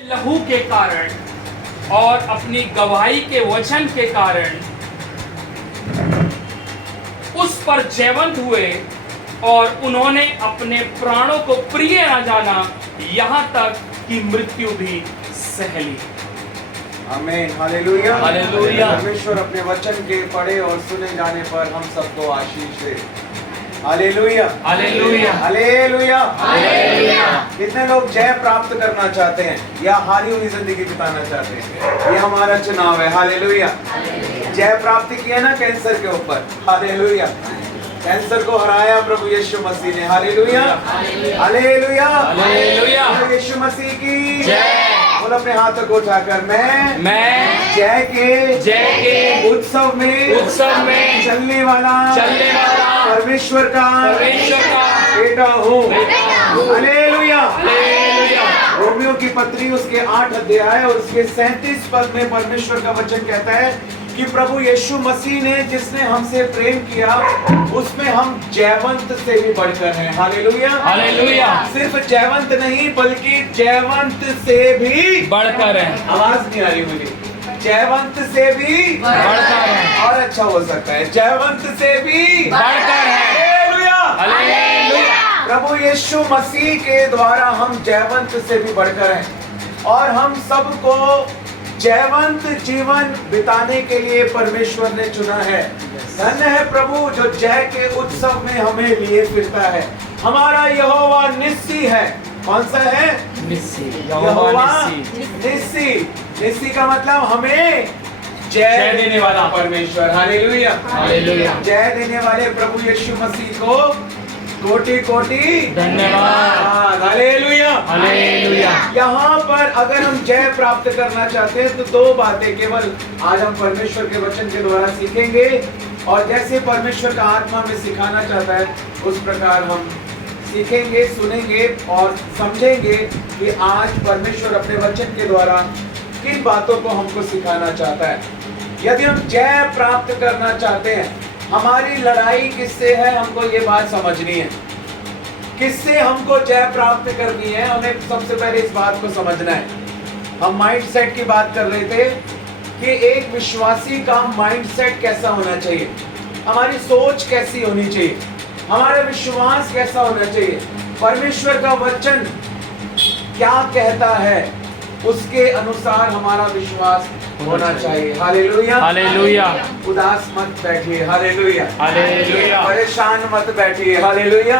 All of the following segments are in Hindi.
लहू के कारण और अपनी गवाही के वचन के कारण उस पर जयवंत हुए और उन्होंने अपने प्राणों को प्रिय न जाना, यहाँ तक कि मृत्यु भी सह ली। आमीन, हालेलुया। हालेलुया। परमेश्वर अपने वचन के पढ़े और सुने जाने पर हम सबको आशीष दे। Hallelujah, hallelujah, hallelujah, hallelujah. कितने लोग जय प्राप्त करना चाहते हैं या हारी हुई जिंदगी बिताना चाहते हैं? ये हमारा चुनाव है। हालेलुया। जय प्राप्ति की है ना कैंसर के ऊपर। हालेलुया। कैंसर को हराया प्रभु यीशु मसीह ने। Hallelujah, hallelujah, hallelujah. Yeshu Masih की जय। बोल अपने हाथों को उठाकर, मैं जय के उत्सव में चलने वाला परमेश्वर का बेटा हूँ। हालेलुया। रोमियो की पत्री उसके 8 अध्याय और उसके 37 पद में परमेश्वर का वचन कहता है कि प्रभु यीशु मसीह ने जिसने हमसे प्रेम किया उसमें हम जयवंत से भी बढ़कर हैं। Hallelujah, hallelujah. सिर्फ जयवंत नहीं बल्कि जयवंत से भी बढ़कर है। आवाज नहीं आ रही मुझे। जयवंत से भी बढ़कर है। और अच्छा हो सकता है, जयवंत से भी बढ़कर है। Hallelujah, hallelujah. प्रभु यीशु मसीह के द्वारा हम जयवंत से भी बढ़कर हैं और हम सबको जयवंत जीवन बिताने के लिए परमेश्वर ने चुना है। धन्य है प्रभु जो जय के उत्सव में हमें लिए फिरता है। हमारा यहोवा निस्सी है। कौन सा है? यहोवा निस्सी। निस्सी का मतलब हमें जय देने वाला परमेश्वर। Hallelujah, hallelujah. जय देने वाले प्रभु यीशु मसीह को कोटि कोटि धन्यवाद। Hallelujah, hallelujah. यहाँ पर अगर हम जय प्राप्त करना चाहते हैं तो दो बातें केवल आज हम परमेश्वर के वचन के द्वारा सीखेंगे और जैसे परमेश्वर का आत्मा में सिखाना चाहता है उस प्रकार हम सीखेंगे, सुनेंगे और समझेंगे कि आज परमेश्वर अपने वचन के द्वारा किन बातों को हमको सिखाना चाहता है। यदि हम जय प्राप्त करना चाहते हैं, हमारी लड़ाई किससे है हमको ये बात समझनी है। किससे हमको जय प्राप्त करनी है, हमें सबसे पहले इस बात को समझना है। हम माइंडसेट की बात कर रहे थे कि एक विश्वासी का माइंडसेट कैसा होना चाहिए, हमारी सोच कैसी होनी चाहिए, हमारा विश्वास कैसा होना चाहिए। परमेश्वर का वचन क्या कहता है उसके अनुसार हमारा विश्वास होना चाहिए। Hallelujah, hallelujah. उदास मत बैठिए। Hallelujah, hallelujah. परेशान मत बैठिए। हालेलुया,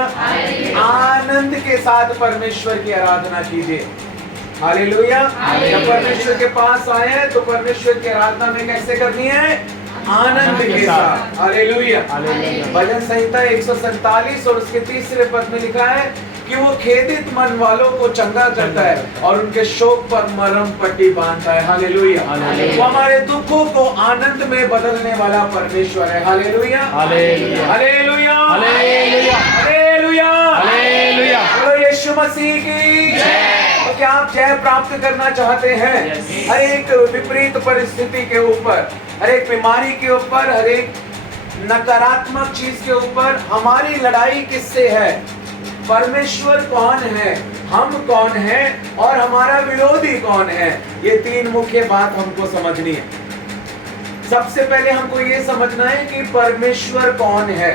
आनंद के साथ परमेश्वर की आराधना कीजिए। हालेलुया। जब परमेश्वर के पास आए हैं तो परमेश्वर की आराधना में कैसे करनी है? आनंद के साथ। हालेलुया। भजन संहिता 147 और उसके 3 पद में लिखा है कि वो खेदित मन वालों को चंगा करता है और उनके शोक पर मरहम पट्टी बांधता है। हालेलुया। वो हमारे दुखों को आनंद में बदलने वाला परमेश्वर है। Hallelujah, hallelujah. Hallelujah, hallelujah. Hallelujah, hallelujah. बोलो यीशु मसीह की जय। तो क्या आप जय प्राप्त करना चाहते हैं? हर एक विपरीत परिस्थिति के ऊपर, हर एक बीमारी के ऊपर, हर एक नकारात्मक चीज के ऊपर हमारी लड़ाई किससे है? परमेश्वर कौन है, हम कौन हैं और हमारा विरोधी कौन है। ये 3 मुख्य बात हमको समझनी है। सबसे पहले हमको ये समझना है कि परमेश्वर कौन है।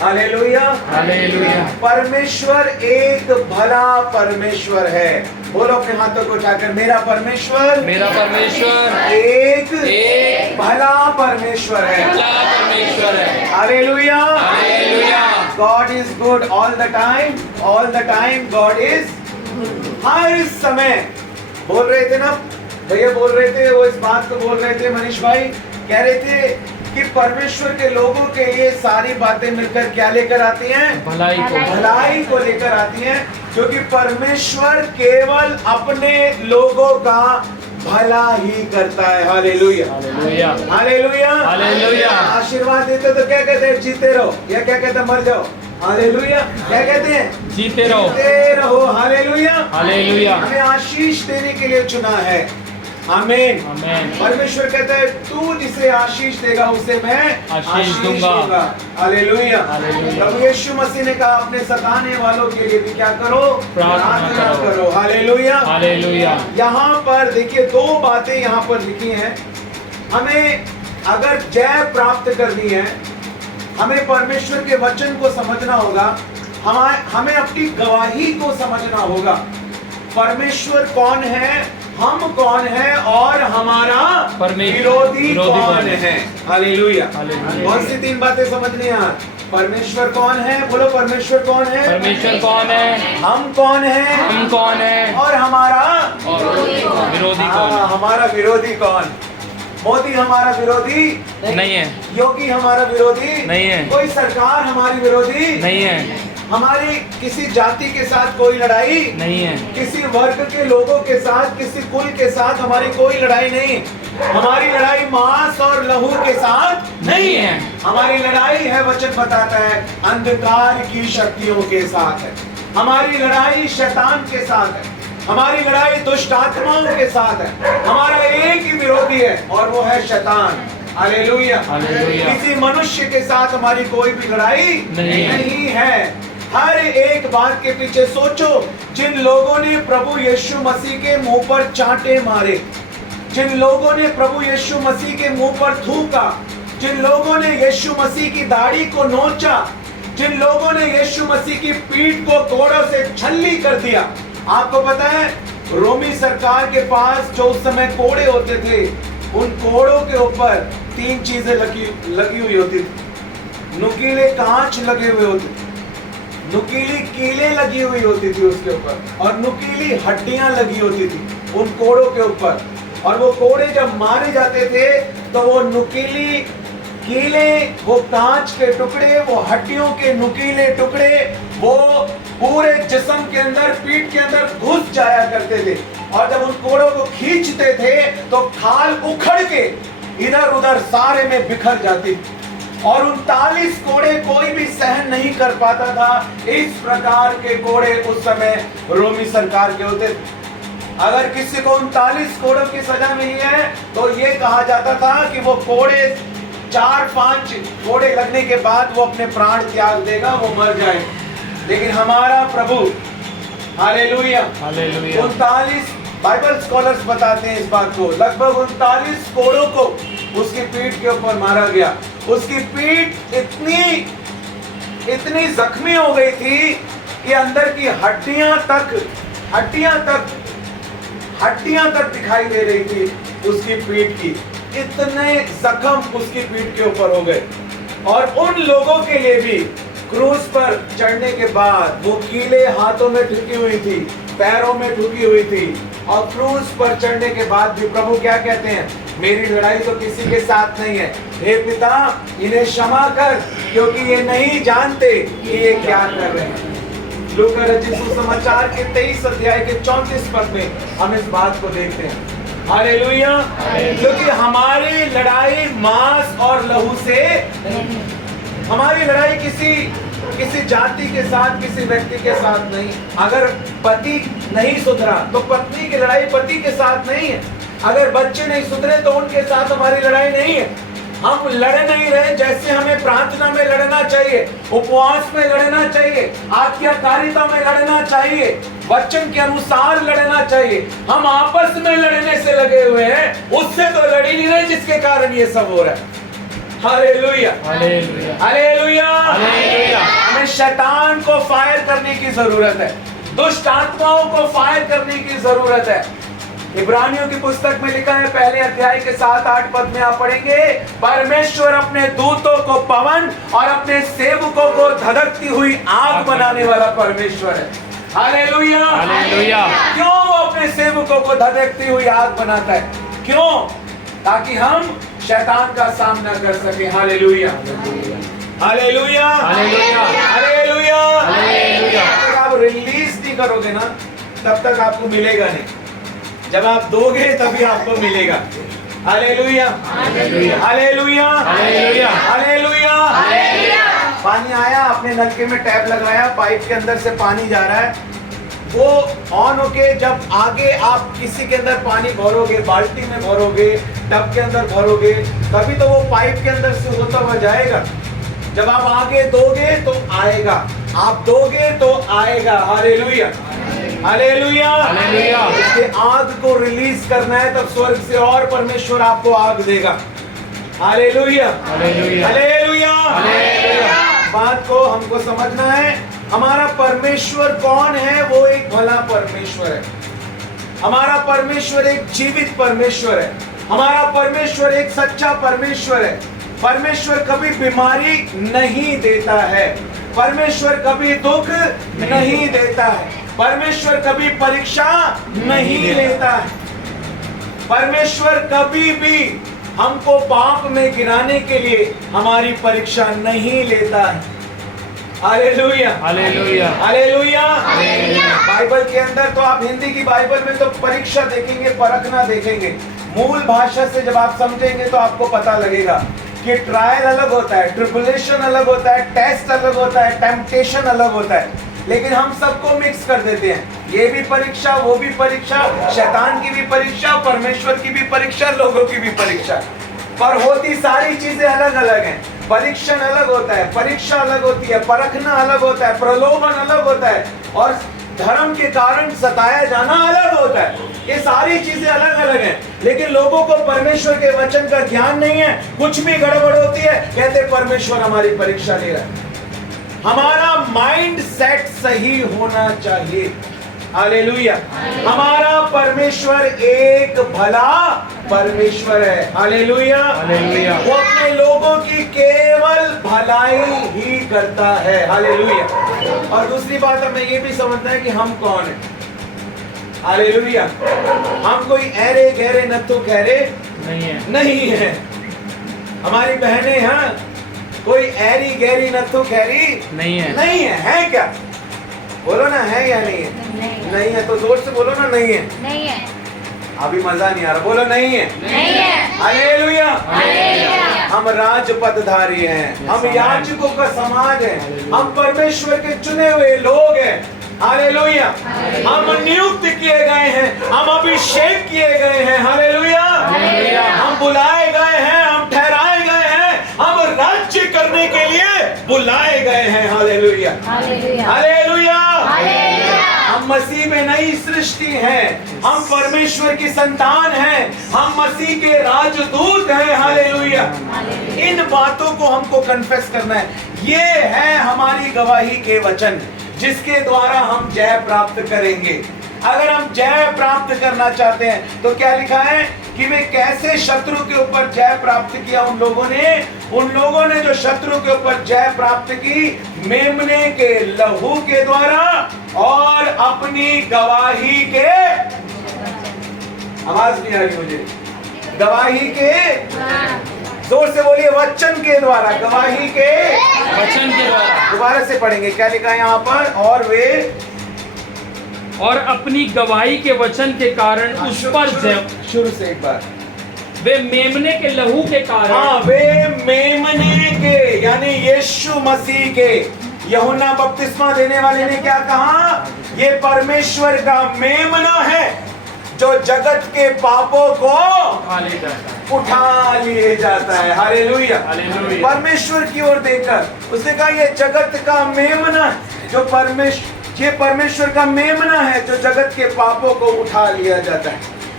Hallelujah, hallelujah. परमेश्वर एक भला परमेश्वर है। बोलो अपने हाथों को उठाकर, मेरा परमेश्वर एक भला परमेश्वर है। भला परमेश्वर है। Hallelujah, hallelujah. God is good all the time. All the time God is हर समय। बोल रहे थे ना भैया, बोल रहे थे वो इस बात को बोल रहे थे, मनीष भाई कह रहे थे कि परमेश्वर के लोगों के लिए सारी बातें मिलकर क्या लेकर आती हैं? भलाई को लेकर आती हैं, क्योंकि परमेश्वर केवल अपने लोगों का भला ही करता है। Hallelujah, hallelujah. Hallelujah, hallelujah. आशीर्वाद देते तो क्या कहते हैं? जीते रहो, या क्या कहते हैं? मर जाओ। हालेलुया, क्या कहते हैं? जीते रहो। जीते रहो। Hallelujah, hallelujah. हमें आशीष देने के लिए चुना है। आमीन। आमीन। परमेश्वर कहता है तू जिसे आशीष देगा उसे मैं आशीष दूंगा। हालेलुया। हालेलुया। प्रभु यीशु मसीह ने कहा अपने सताने वालों के लिए भी क्या करो, प्रार्थना करो। हालेलुया। हालेलुया। यहाँ पर देखिए दो बातें यहाँ पर लिखी हैं। हमें अगर जय प्राप्त करनी है, हमें परमेश्वर के वचन को समझना होगा, हमें अपनी गवाही को समझना होगा। परमेश्वर कौन है, हम कौन है और हमारा विरोधी कौन है। हालेलुया। कौन सी तीन बातें समझनी है? परमेश्वर कौन है, बोलो परमेश्वर कौन है, परमेश्वर कौन है, हम कौन है, हम कौन है, और हमारा विरोधी कौन है। हमारा विरोधी कौन? मोदी हमारा विरोधी नहीं है, योगी हमारा विरोधी नहीं है, कोई सरकार हमारी विरोधी नहीं है, हमारी किसी जाति के साथ कोई लड़ाई नहीं है, किसी वर्ग के लोगों के साथ, किसी कुल के साथ हमारी कोई लड़ाई नहीं। हमारी लड़ाई मांस और लहू के साथ नहीं है। हमारी लड़ाई है, वचन बताता है, अंधकार की शक्तियों के साथ है। हमारी लड़ाई शैतान के साथ है। हमारी लड़ाई दुष्ट आत्माओं के साथ है। हमारा एक ही विरोधी है और वो है शैतान। हालेलुया। किसी मनुष्य के साथ हमारी कोई भी लड़ाई नहीं है। हर एक बात के पीछे सोचो, जिन लोगों ने प्रभु यीशु मसीह के मुंह पर चांटे मारे, जिन लोगों ने प्रभु यीशु मसीह के मुंह पर थूका, जिन लोगों ने यीशु मसीह की दाढ़ी को नोचा, जिन लोगों ने यीशु मसीह की पीठ को कोड़ों से छल्ली कर दिया। आपको पता है रोमी सरकार के पास जो उस समय कोड़े होते थे, उन कोड़ों के ऊपर तीन चीजें लगी हुई होती थी। नुकीले कांच लगे हुए होते थे, नुकीली कीलें लगी हुई होती थी उसके ऊपर, और नुकीली हड्डियां लगी होती थी उन कोड़ों के ऊपर। और वो कोड़े जब मारे जाते थे तो वो नुकीली कीलें, वो कांच के टुकड़े, वो हड्डियों के नुकीले टुकड़े, वो पूरे जिस्म के अंदर, पीठ के अंदर घुस जाया करते थे। और जब उन कोड़ों को खींचते थे तो खाल उखड़ के इधर उधर सारे में बिखर जाती थी। और 39 कोड़े कोई भी सहन नहीं कर पाता था। इस प्रकार के कोड़े उस समय रोमी सरकार के होते थे। अगर किसी को 39 कोड़ों की सजा मिली है तो ये कहा जाता था कि वो कोड़े 4-5 कोड़े लगने के बाद वो अपने प्राण त्याग देगा, वो मर जाए। लेकिन हमारा प्रभु, हालेलुया, 39 बाइबल स्कॉलर्स बताते हैं इस बात को, लगभग 39 कोड़ों को उसकी पीठ के ऊपर मारा गया। उसकी पीठ इतनी जख्मी हो गई थी कि अंदर की हड्डियां तक दिखाई दे रही थी उसकी पीठ की। इतने जख्म उसकी पीठ के ऊपर हो गए। और उन लोगों के लिए भी क्रूज पर चढ़ने के बाद वो कीले हाथों में ठुकी हुई थी, पैरों में ठुकी हुई थी। और क्रूज पर चढ़ने के बाद भी प्रभु क्या कहते हैं, मेरी लड़ाई तो किसी के साथ नहीं है, हे पिता इन्हें क्षमा कर, क्योंकि ये नहीं जानते कि ये क्या कर रहे हैं। लूका रचित सुसमाचार के 23 अध्याय के 34 पद में हम इस बात को देखते हैं। हालेलुया। क्योंकि हमारी लड़ाई मांस और लहू से, हमारी लड़ाई किसी जाति के साथ, किसी व्यक्ति के साथ नहीं। अगर पति नहीं सुधरा तो पत्नी की लड़ाई पति के साथ नहीं है। अगर बच्चे नहीं सुधरे तो उनके साथ हमारी लड़ाई नहीं है। हम लड़ नहीं रहे जैसे हमें प्रार्थना में लड़ना चाहिए, उपवास में लड़ना चाहिए, आज्ञाकारिता में लड़ना चाहिए, वचन के अनुसार लड़ना चाहिए। हम आपस में लड़ने से लगे हुए हैं, उससे तो लड़ ही नहीं रहे जिसके कारण ये सब हो रहा है। Hallelujah, hallelujah, hallelujah, hallelujah. हमें शैतान को फायर करने की जरूरत है, दुष्ट आत्माओं को फायर करने की जरूरत है। इब्रानियों की पुस्तक में लिखा है, पहले अध्याय के 7-8 पद में आप पढ़ेंगे, परमेश्वर अपने दूतों को पवन और अपने सेवकों को धधकती हुई आग बनाने वाला परमेश्वर है। Hallelujah, hallelujah. क्यों वो अपने सेवकों को धधकती हुई आग बनाता है? क्यों? ताकि हम शैतान का सामना कर सके। Hallelujah, hallelujah, hallelujah, hallelujah, hallelujah. जब तक आप रिलीज नहीं करोगे ना, तब तक आपको मिलेगा नहीं। जब आप दोगे तभी आपको मिलेगा। Hallelujah, hallelujah, hallelujah, hallelujah, hallelujah. पानी आया, आपने नलके में टैप लगाया, पाइप के अंदर से पानी जा रहा है, वो ऑन होके जब आगे आप किसी के अंदर पानी भरोगे, बाल्टी में भरोगे, टब के अंदर भरोगे, तभी तो वो पाइप के अंदर से होता हुआ जाएगा। जब आप आगे दोगे तो आएगा, आप दोगे तो आएगा। Hallelujah, hallelujah, hallelujah. इसके आग को रिलीज करना है तब स्वर्ग से और परमेश्वर आपको आग देगा। Hallelujah, hallelujah, hallelujah, hallelujah. बात को हमको समझना है। हमारा परमेश्वर कौन है? वो एक भला परमेश्वर है। हमारा परमेश्वर एक जीवित परमेश्वर है। हमारा परमेश्वर एक सच्चा परमेश्वर है। परमेश्वर कभी बीमारी नहीं देता है। परमेश्वर कभी दुख नहीं देता है। परमेश्वर कभी परीक्षा नहीं लेता है। परमेश्वर कभी भी हमको पाप में गिराने के लिए हमारी परीक्षा नहीं लेता है। Hallelujah, hallelujah, hallelujah. Hallelujah. Bible के अंदर तो आप हिंदी की बाइबल में तो परीक्षा देखेंगे, परखना देखेंगे। मूल भाषा से जब आप समझेंगे तो आपको पता लगेगा कि ट्रायल अलग होता है, ट्रिबुलेशन अलग होता है, टेस्ट अलग होता है, टेम्पटेशन अलग होता है। लेकिन हम सबको मिक्स कर देते हैं। ये भी परीक्षा, वो भी परीक्षा, शैतान की भी परीक्षा, परमेश्वर की भी परीक्षा, लोगों की भी परीक्षा, पर होती सारी चीजें अलग अलग हैं। परीक्षण अलग होता है, परीक्षा अलग होती है, परखना अलग होता है, प्रलोभन अलग होता है, और धर्म के कारण सताया जाना अलग होता है। ये सारी चीजें अलग अलग हैं। लेकिन लोगों को परमेश्वर के वचन का ज्ञान नहीं है। कुछ भी गड़बड़ होती है, कहते परमेश्वर हमारी परीक्षा ले रहा है। हमारा माइंड सेट सही होना चाहिए। हालेलुया, हमारा परमेश्वर एक भला परमेश्वर है। Hallelujah, hallelujah. वो अपने लोगों की केवल भलाई ही करता है। हालेलुया। और दूसरी बात हमें ये भी समझना है कि हम कौन है। हालेलुया, हम कोई ऐरे गहरे नत्थु खैरे नहीं है। हमारी बहनें हाँ कोई ऐरी गहरी नत्थु खैरी नहीं है क्या? बोलो ना, है या नहीं है? नहीं है तो जोर से बोलो ना, नहीं है। नहीं है, अभी मजा नहीं आ रहा, बोलो नहीं है। नहीं है। Hallelujah, hallelujah. हम राजपदधारी हैं, हम याजकों का समाज है, हम परमेश्वर के चुने हुए लोग हैं। हालेलुया, हम नियुक्त किए गए हैं, हम अभिषेक किए गए हैं। हालेलुया, हम बुलाए गए हैं, हम ठहराए गए हैं, हम राज्य करने के लिए बुलाए गए हैं। Hallelujah, hallelujah. हालेलुया। हालेलुया। हम मसीह में नई सृष्टि हैं, हम परमेश्वर की संतान हैं, हम मसीह के राजदूत हैं। हालेलुया। इन बातों को हमको कन्फेस करना है। ये है हमारी गवाही के वचन जिसके द्वारा हम जय प्राप्त करेंगे। अगर हम जय प्राप्त करना चाहते हैं तो क्या लिखा है कि वे कैसे शत्रु के ऊपर जय प्राप्त किया। उन लोगों ने जो शत्रु के ऊपर जय प्राप्त की, मेमने के लहू के द्वारा और अपनी गवाही के, आवाज नहीं आ रही मुझे, गवाही के, जोर से बोलिए, वचन के द्वारा, गवाही के वचन के द्वारा। दोबारा से पढ़ेंगे, क्या लिखा है यहाँ पर? और अपनी गवाही के वचन के कारण उस पर शुरू से एक बार, वे मेमने के लहू के कारण, हाँ, वे मेमने के यानी यीशु मसीह के। यूहन्ना बपतिस्मा देने वाले ने क्या कहा? ये परमेश्वर का मेमना है जो जगत के पापों को उठा लिए जाता है। Hallelujah, hallelujah. परमेश्वर की ओर देखकर उसने कहा ये जगत का मेमना जो ये परमेश्वर का मेमना है जो जगत के पापों को उठा लिया जाता है।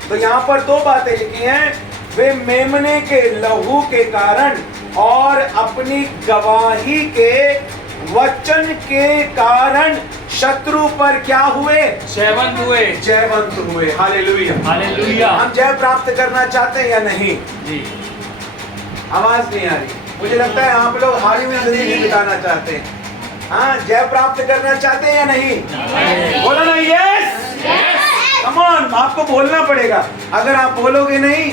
तो यहाँ पर दो बातें लिखी हैं, वे मेमने के लहू के कारण और अपनी गवाही के वचन के कारण शत्रु पर क्या हुए? जयवंत हुए। Hallelujah, hallelujah. हम जय प्राप्त करना चाहते हैं या नहीं? जी। आवाज नहीं आ रही, मुझे लगता है आप लोग हारी हुई जिंदगी बिताना चाहते हैं। हाँ, जय प्राप्त करना चाहते हैं या नहीं? बोलो ना, यस। कम ऑन, आपको बोलना पड़ेगा। अगर आप बोलोगे नहीं,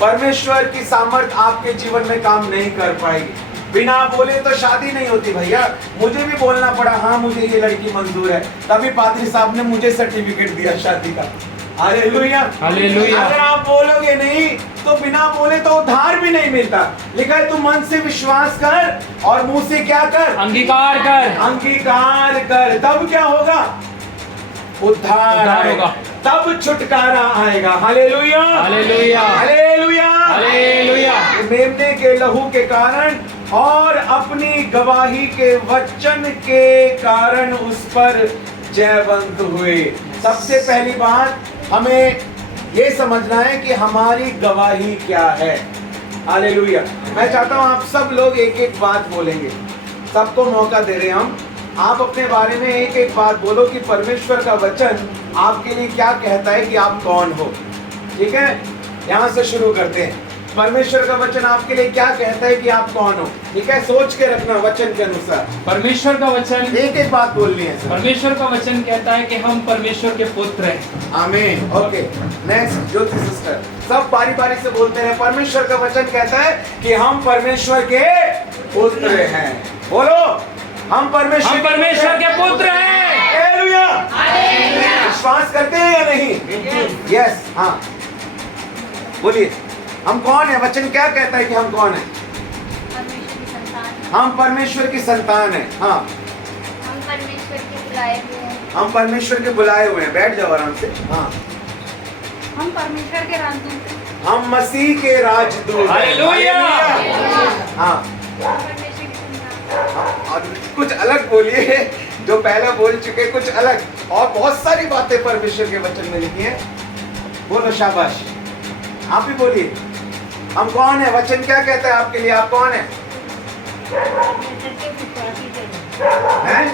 परमेश्वर की सामर्थ आपके जीवन में काम नहीं कर पाएगी। बिना बोले तो शादी नहीं होती भैया। मुझे भी बोलना पड़ा, हाँ मुझे ये लड़की मंजूर है, तभी पादरी साहब ने मुझे सर्टिफिकेट दिया शादी का। Hallelujah, hallelujah. अगर आप बोलोगे नहीं तो बिना बोले तो उद्धार भी नहीं मिलता। लिखा है तू मन से विश्वास कर और मुंह से क्या कर? अंगीकार कर। अंगीकार कर, तब क्या होगा? उद्धार होगा। तब छुटकारा आएगा। Hallelujah, hallelujah, hallelujah, hallelujah. मेमने के लहू के कारण और अपनी गवाही के वचन के कारण उस पर जयवंत हुए। सबसे पहली बात हमें ये समझना है कि हमारी गवाही क्या है। हालेलुया। मैं चाहता हूं आप सब लोग एक एक बात बोलेंगे, सबको मौका दे रहे हैं हम। आप अपने बारे में एक एक बात बोलो कि परमेश्वर का वचन आपके लिए क्या कहता है कि आप कौन हो। ठीक है, यहां से शुरू करते हैं। परमेश्वर का वचन आपके लिए क्या कहता है कि आप कौन हो। ठीक है, सोच के रखना वचन के अनुसार। परमेश्वर का वचन, एक एक बात बोलनी है सर। परमेश्वर का वचन कहता है कि हम परमेश्वर के पुत्र हैं। आमीन। ओके, नेक्स्ट ज्योति सिस्टर, सब बारी बारी से बोलते हैं। परमेश्वर का वचन कहता है कि हम परमेश्वर के पुत्र हैं। बोलो, हम परमेश्वर के पुत्र हैं। हालेलुया। विश्वास करते हैं या नहीं? यस, हाँ, बोलिए, हम कौन है? वचन क्या कहता है कि हम कौन है? परमेश्वर की संतान। हम परमेश्वर की संतान है। हाँ, हम परमेश्वर के बुलाए हुए हैं। हम परमेश्वर के बुलाए हुए हैं। बैठ जाओ आराम से। हाँ, हम परमेश्वर के राजदूत हैं। हम मसीह के राजदूत हैं। हालेलुया। हाँ, हम परमेश्वर की संतान। और कुछ अलग बोलिए, जो पहले बोल चुके कुछ अलग। और बहुत सारी बातें परमेश्वर के वचन में लिखी हैं। बोलो शाबाश, आप ही बोलिए, हम कौन है? वचन क्या कहता है आपके लिए? आप कौन है? परमेश्वर के विश्वासी जन। हैं?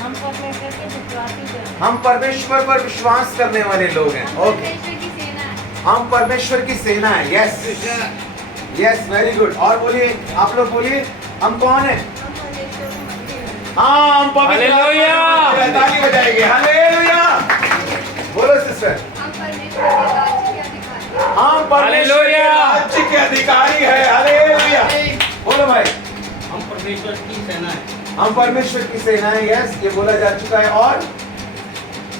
हम परमेश्वर के विश्वासी जन। हम परमेश्वर पर विश्वास करने वाले लोग हैं। हम ओके, परमेश्वर की सेना है। हम परमेश्वर की सेना है। Yes, yes, very good. और बोलिए, आप लोग बोलिए, हम कौन है? हम परमेश्वर के मंदिर हैं। हाँ, हम पवित्र हालेलुया। आत्मा की ताली बजाएंगे। हालेलुया। बोलो सिस्टर, हम परमेश्वर के राज्य के अधिकारी हैं। हम परमेश्वर के हालेलुया। राज्य के अधिकारी हैं। हालेलुया। बोलो भाई, हम परमेश्वर की सेना है। हम परमेश्वर की सेना है। यस, ये बोला जा चुका है।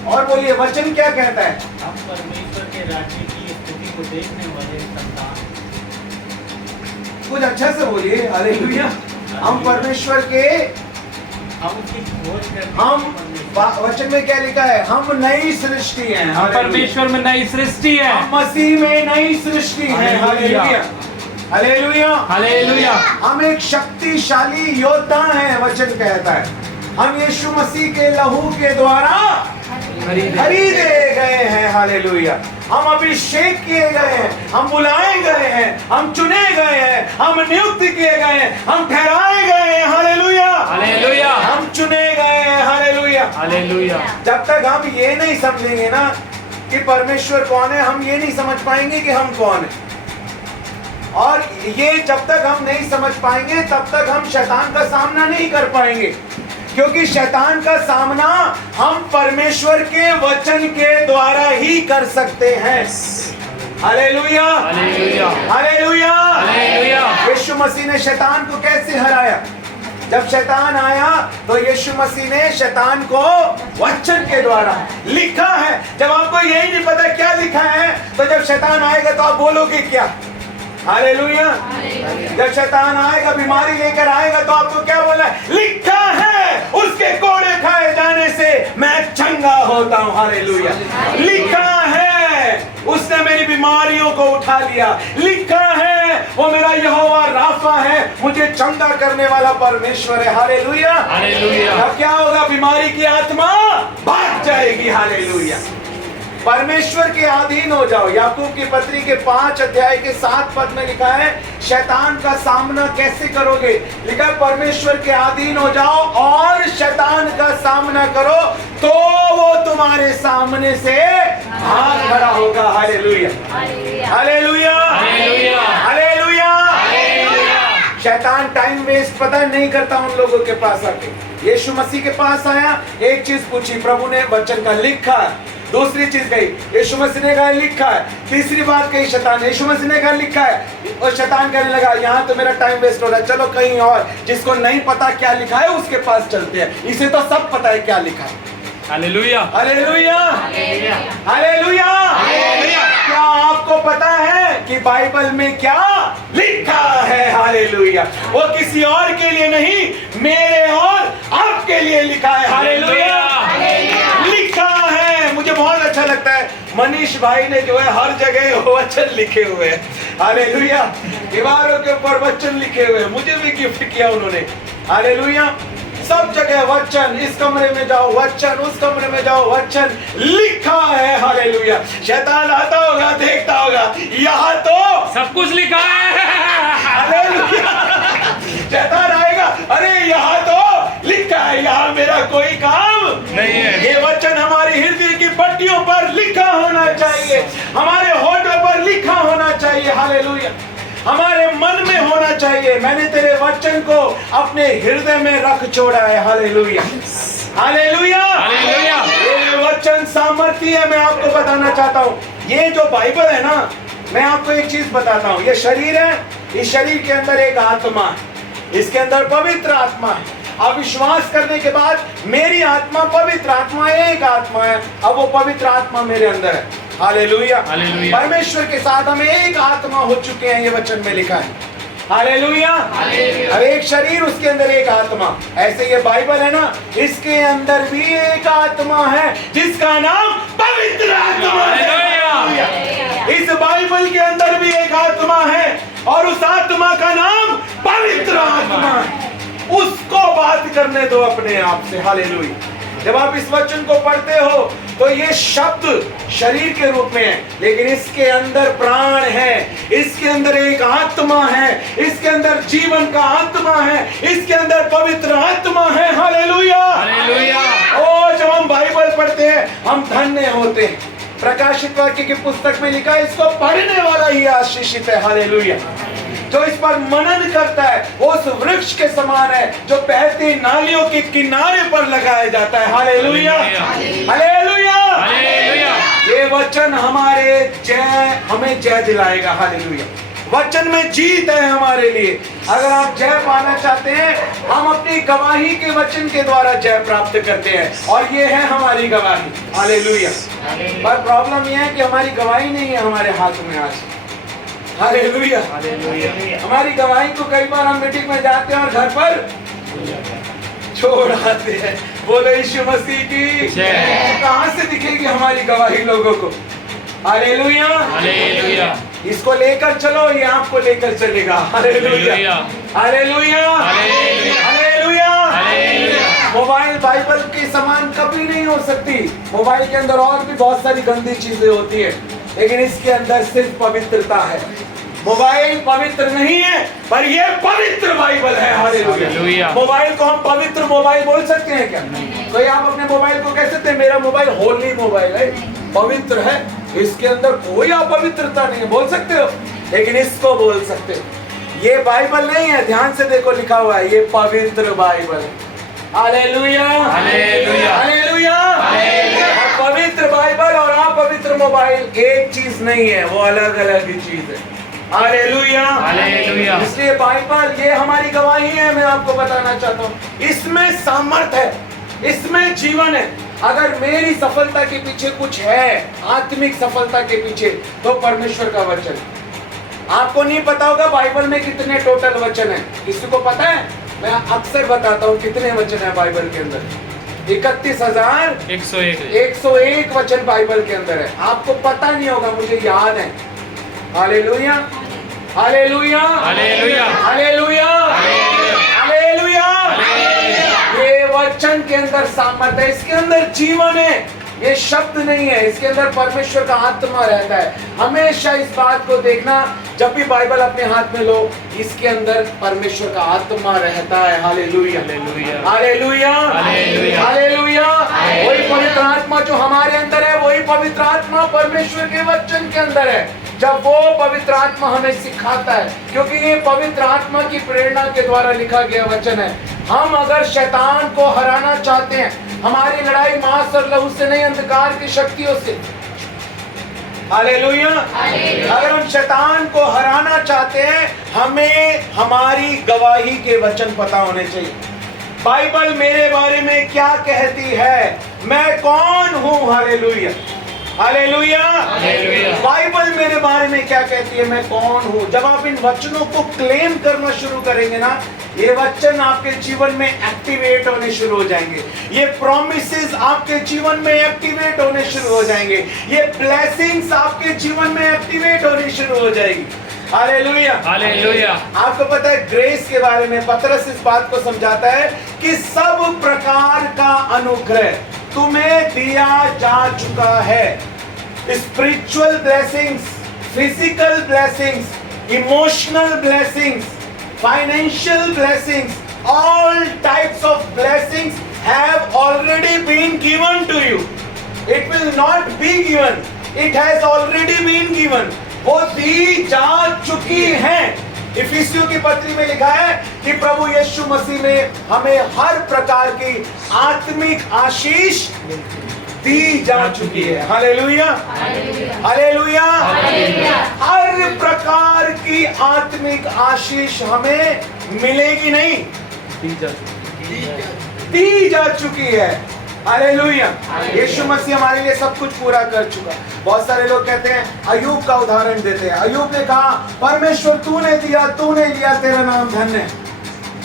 और बोलिए, वचन क्या कहता है? हम परमेश्वर के राज्य की स्थिति को देखने वाले संतान। कुछ अच्छा से बोलिए। हालेलुया। हम परमेश्वर के, हम उसकी खोज करते हम हैं। वचन में क्या लिखा है? हम नई सृष्टि हैं। हम हालेलुया। परमेश्वर में नई सृष्टि है। हम मसीह में नई सृष्टि हैं। हालेलुया। Hallelujah, hallelujah. हालेलुया। हम एक शक्तिशाली योद्धा हैं। वचन कहता है हम यीशु मसीह के लहू के द्वारा खरीदे गए हैं। हालेलुया। हम अभिषेक किए गए हैं, हम बुलाए गए हैं, हम चुने गए हैं, हम नियुक्त किए गए हैं, हम ठहराए गए हैं। Hallelujah, hallelujah. हम चुने गए हैं। हालेलुया। हालेलुया। जब तक हम ये नहीं समझेंगे ना कि परमेश्वर कौन है, हम ये नहीं समझ पाएंगे कि हम कौन है। और ये जब तक हम नहीं समझ पाएंगे तब तक हम शैतान का सामना नहीं कर पाएंगे, क्योंकि शैतान का सामना हम परमेश्वर के वचन के द्वारा ही कर सकते हैं। Hallelujah, hallelujah. Hallelujah. Hallelujah. Yeshu Masih ने शैतान को कैसे हराया? जब शैतान आया तो यीशु मसीह ने शैतान को वचन के द्वारा लिखा है। जब आपको यही नहीं पता क्या लिखा है तो जब शैतान आएगा तो आप बोलोगे क्या? हालेलुया। जब शैतान आएगा, बीमारी लेकर आएगा तो आपको क्या बोलना है? लिखा है उसके कोड़े खाए जाने से मैं चंगा होता हूं। हालेलुया। लिखा है उसने मेरी बीमारियों को उठा लिया। लिखा है वो मेरा यहोवा राफा है, मुझे चंगा करने वाला परमेश्वर है। हालेलुया। हालेलुया। अब क्या होगा? बीमारी की आत्मा भाग जाएगी। हालेलुया। परमेश्वर के अधीन हो जाओ। याकूब की पत्री के 5 अध्याय के 7 पद में लिखा है शैतान का सामना कैसे करोगे? लिखा है परमेश्वर के अधीन हो जाओ और शैतान का सामना करो तो वो तुम्हारे सामने से भाग खड़ा होगा। Hallelujah, hallelujah, hallelujah. हालेलुया। शैतान टाइम वेस्ट पता नहीं करता उन लोगों के पास आके। यीशु मसीह के पास आया, एक चीज पूछी, प्रभु ने वचन का लिखा है। दूसरी चीज कही, यीशु मसीह ने कहा लिखा है। तीसरी बात कही शैतान, यीशु मसीह ने कहा लिखा है। और शैतान कहने लगा यहाँ तो मेरा टाइम वेस्ट हो रहा है, चलो कहीं और जिसको नहीं पता क्या लिखा है उसके पास चलते हैं, इसे तो सब पता है क्या लिखा है। हालेलुया। Hallelujah, hallelujah. क्या आपको पता है कि बाइबल में क्या लिखा है? हालेलुया। वो किसी और के लिए नहीं, मेरे और आपके लिए लिखा है। हालेलुया। लिखा है लगता है मनीष भाई ने जो है हर जगह वचन लिखे हुए हैं, हालेलुया, दीवारों के ऊपर वचन लिखे हुए हैं, मुझे भी गिफ्ट किया उन्होंने, हालेलुया, सब जगह वचन, इस कमरे में जाओ वचन, उस कमरे में जाओ वचन लिखा है, हालेलुया। शैतान आता होगा, देखता होगा, यहाँ तो सब कुछ लिखा है। हालेलुया। शैतान आएगा, अरे यहाँ तो लिखा है, यहाँ मेरा कोई काम नहीं है। ये वचन हमारी हृदय की पट्टियों पर लिखा होना चाहिए, हमारे होठों पर लिखा होना चाहिए, हालेलुया, हमारे मन में होना चाहिए, मैंने तेरे वचन को अपने हृदय में रख छोड़ा है, हालेलुया, हालेलुया, हालेलुया। ये वचन सामर्थ्य है। मैं आपको बताना चाहता हूँ, ये जो बाइबल है ना, मैं आपको एक चीज बताता हूँ, ये शरीर है, इस शरीर के अंदर एक आत्मा है, इसके अंदर पवित्र आत्मा है। अब विश्वास करने के बाद मेरी आत्मा पवित्र आत्मा, एक आत्मा है, अब वो पवित्र आत्मा मेरे अंदर है, हालेलुया, हालेलुया। परमेश्वर के साथ हम एक आत्मा हो चुके हैं, ये वचन में लिखा है, हालेलुया। अब एक शरीर, उसके अंदर एक आत्मा, ऐसे ये बाइबल है ना, इसके अंदर भी एक आत्मा है जिसका नाम पवित्र आत्मा है, हालेलुया। इस बाइबल के अंदर भी एक आत्मा है और उस आत्मा का नाम पवित्र आत्मा है, उसको बात करने दो अपने आप से, हालेलुया। जब आप इस वचन को पढ़ते हो तो ये शब्द शरीर के रूप में है, लेकिन इसके अंदर प्राण है, इसके अंदर एक आत्मा है, इसके अंदर जीवन का आत्मा है, इसके अंदर पवित्र आत्मा है, हालेलुया, हालेलुया। ओ जब हम बाइबल पढ़ते हैं हम धन्य होते हैं। प्रकाशित वाक्य की पुस्तक में लिखा है, इसको पढ़ने वाला ही आशीषित है, हालेलुया। जो इस पर मनन करता है वो उस वृक्ष के समान है जो बहती नालियों के किनारे पर लगाया जाता है, हालेलुया, हालेलुया, हालेलुया। ये वचन हमें जय दिलाएगा, हालेलुया। वचन में जीत है हमारे लिए। अगर आप जय पाना चाहते हैं, हम अपनी गवाही के वचन के द्वारा जय प्राप्त करते हैं और ये है हमारी गवाही, हालेलुया। पर प्रॉब्लम यह है कि हमारी गवाही नहीं है हमारे हाथ में आज, हालेलुया, हालेलुया। हमारी गवाही को कई बार हम मीटिंग में जाते हैं और घर पर छोड़ आते हैं। बोलो यीशु मसीह की जय। कहां से दिखेगी हमारी गवाही लोगों को, हालेलुया, हालेलुया। इसको लेकर चलो, ये आपको लेकर चलेगा, hallelujah, hallelujah, hallelujah. Mobile Bible के समान कभी नहीं हो सकती। मोबाइल के अंदर और भी बहुत सारी गंदी चीजें होती है, लेकिन इसके अंदर सिर्फ पवित्रता है। मोबाइल पवित्र नहीं है, पर ये पवित्र बाइबल है, हालेलुया। मोबाइल को हम पवित्र मोबाइल बोल सकते हैं क्या? कोई आप अपने मोबाइल को कह सकते हैं मेरा मोबाइल होली मोबाइल है, पवित्र है, इसके अंदर कोई अपवित्रता नहीं है, बोल सकते हो? लेकिन इसको बोल सकते हो। ये बाइबल नहीं है, ध्यान से देखो लिखा हुआ है, ये पवित्र बाइबल है, हालेलुया, हालेलुया, हालेलुया। पवित्र बाइबल और अपवित्र मोबाइल एक चीज नहीं है, वो अलग अलग ही चीज है, हालेलुया, हालेलुया। इसलिए बाइबल ये हमारी गवाही है। मैं आपको बताना चाहता हूँ, इसमें सामर्थ है, इसमें जीवन है। अगर मेरी सफलता के पीछे कुछ है, आत्मिक सफलता के पीछे, तो परमेश्वर का वचन। आपको नहीं पता होगा बाइबल में कितने टोटल वचन है, किसी को पता है? मैं अक्सर बताता हूँ कितने वचन है बाइबल के अंदर। 31,101 वचन बाइबल के अंदर है। आपको पता नहीं होगा, मुझे याद है, hallelujah, hallelujah, hallelujah, hallelujah, hallelujah. ये वचन के अंदर सामर्थ्य है, इसके अंदर जीवन है, ये शब्द नहीं है, इसके अंदर परमेश्वर का आत्मा रहता है। हमेशा इस बात को देखना, जब भी बाइबल अपने हाथ में लो, इसके अंदर परमेश्वर का आत्मा रहता है, हालेलुया, हालेलुया, हालेलुया, हालेलुया। वही पवित्र आत्मा जो हमारे अंदर है, वही पवित्र आत्मा परमेश्वर के वचन के अंदर है। जब वो पवित्र आत्मा हमें सिखाता है, क्योंकि ये पवित्र आत्मा की प्रेरणा के द्वारा लिखा गया वचन है। हम अगर शैतान को हराना चाहते हैं, हमारी लड़ाई मांस और लहू से नहीं, अंधकार की शक्तियों से, हालेलुया। अगर हम शैतान को हराना चाहते हैं, हमें हमारी गवाही के वचन पता होने चाहिए। बाइबल मेरे बारे में क्या कहती है, मैं कौन हूं, हालेलुया, हालेलुया। बाइबल मेरे बारे में क्या कहती है, मैं कौन हूं। जब आप इन वचनों को क्लेम करना शुरू करेंगे ना, ये वचन आपके जीवन में एक्टिवेट होने शुरू हो जाएंगे। ये प्रॉमिसेस आपके जीवन में एक्टिवेट होने शुरू हो जाएंगे। ये ब्लेसिंग्स आपके जीवन में एक्टिवेट होने शुरू हो जाएगी। Hallelujah, hallelujah. आपको पता है ग्रेस के बारे में पतरस इस बात को समझाता है कि सब प्रकार का अनुग्रह तुम्हें दिया जा चुका है। Spiritual blessings, physical blessings, emotional blessings, financial blessings, all types of blessings have already been given to you. It will not be given. It has already been given. वो दी जा चुकी हैं। इफिसियों की पत्री में लिखा है कि प्रभु यीशु मसीह में हमें हर प्रकार की आत्मिक आशीष दी जा चुकी है। Hallelujah, hallelujah. हर प्रकार की आत्मिक आशीष हमें मिलेगी नहीं, दी जा चुकी है। हालेलुया। यीशु मसीह हमारे लिए सब कुछ पूरा कर चुका। बहुत सारे लोग कहते हैं, अय्यूब का उदाहरण देते हैं। अय्यूब ने कहा, परमेश्वर तूने दिया, तूने लिया, तेरा नाम धन्य है।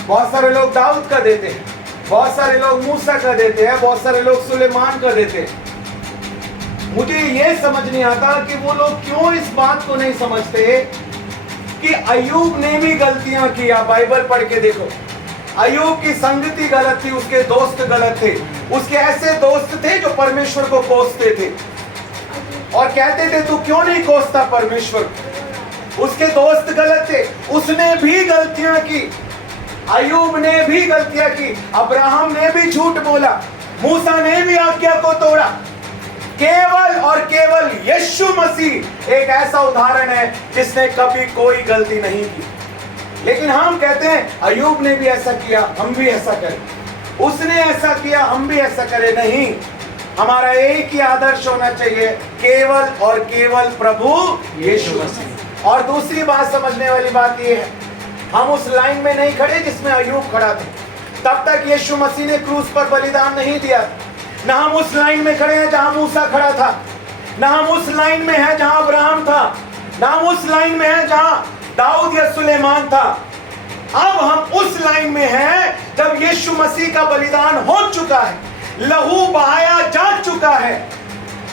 बहुत सारे लोग दाऊद का देते हैं, बहुत सारे लोग मूसा का देते हैं, बहुत सारे लोग सुलेमान का देते हैं। मुझे ये समझ नहीं आता कि वो लोग क्यों इस बात को नहीं समझते कि अय्यूब ने भी गलतियां किया। बाइबल पढ़ के देखो, अय्यूब की संगति गलत थी, उसके दोस्त गलत थे। उसके ऐसे दोस्त थे जो परमेश्वर को कोसते थे और कहते थे तू क्यों नहीं कोसता परमेश्वर। उसके दोस्त गलत थे, उसने भी गलतियां की, अय्यूब ने भी गलतियां की, अब्राहम ने भी झूठ बोला, मूसा ने भी आज्ञा को तोड़ा। केवल और केवल यीशु मसीह एक ऐसा उदाहरण है जिसने कभी कोई गलती नहीं की। लेकिन हम कहते हैं अय्यूब ने भी ऐसा किया, हम भी ऐसा करें, उसने ऐसा किया, हम भी ऐसा करें। नहीं, हमारा एक ही आदर्श होना चाहिए, केवल और केवल प्रभु यीशु मसीह। और दूसरी बात समझने वाली बात यह है, हम उस लाइन में नहीं खड़े जिसमें अय्यूब खड़ा था। तब तक यीशु मसीह ने क्रूस पर बलिदान नहीं दिया। ना हम उस लाइन में खड़े हैं जहां मूसा खड़ा था, ना हम उस लाइन में हैं जहां अब्राहम था, ना हम उस लाइन में हैं जहां दाऊद या सुलेमान था। अब हम उस लाइन में हैं जब यीशु मसीह का बलिदान हो चुका है, लहू बहाया जा चुका है,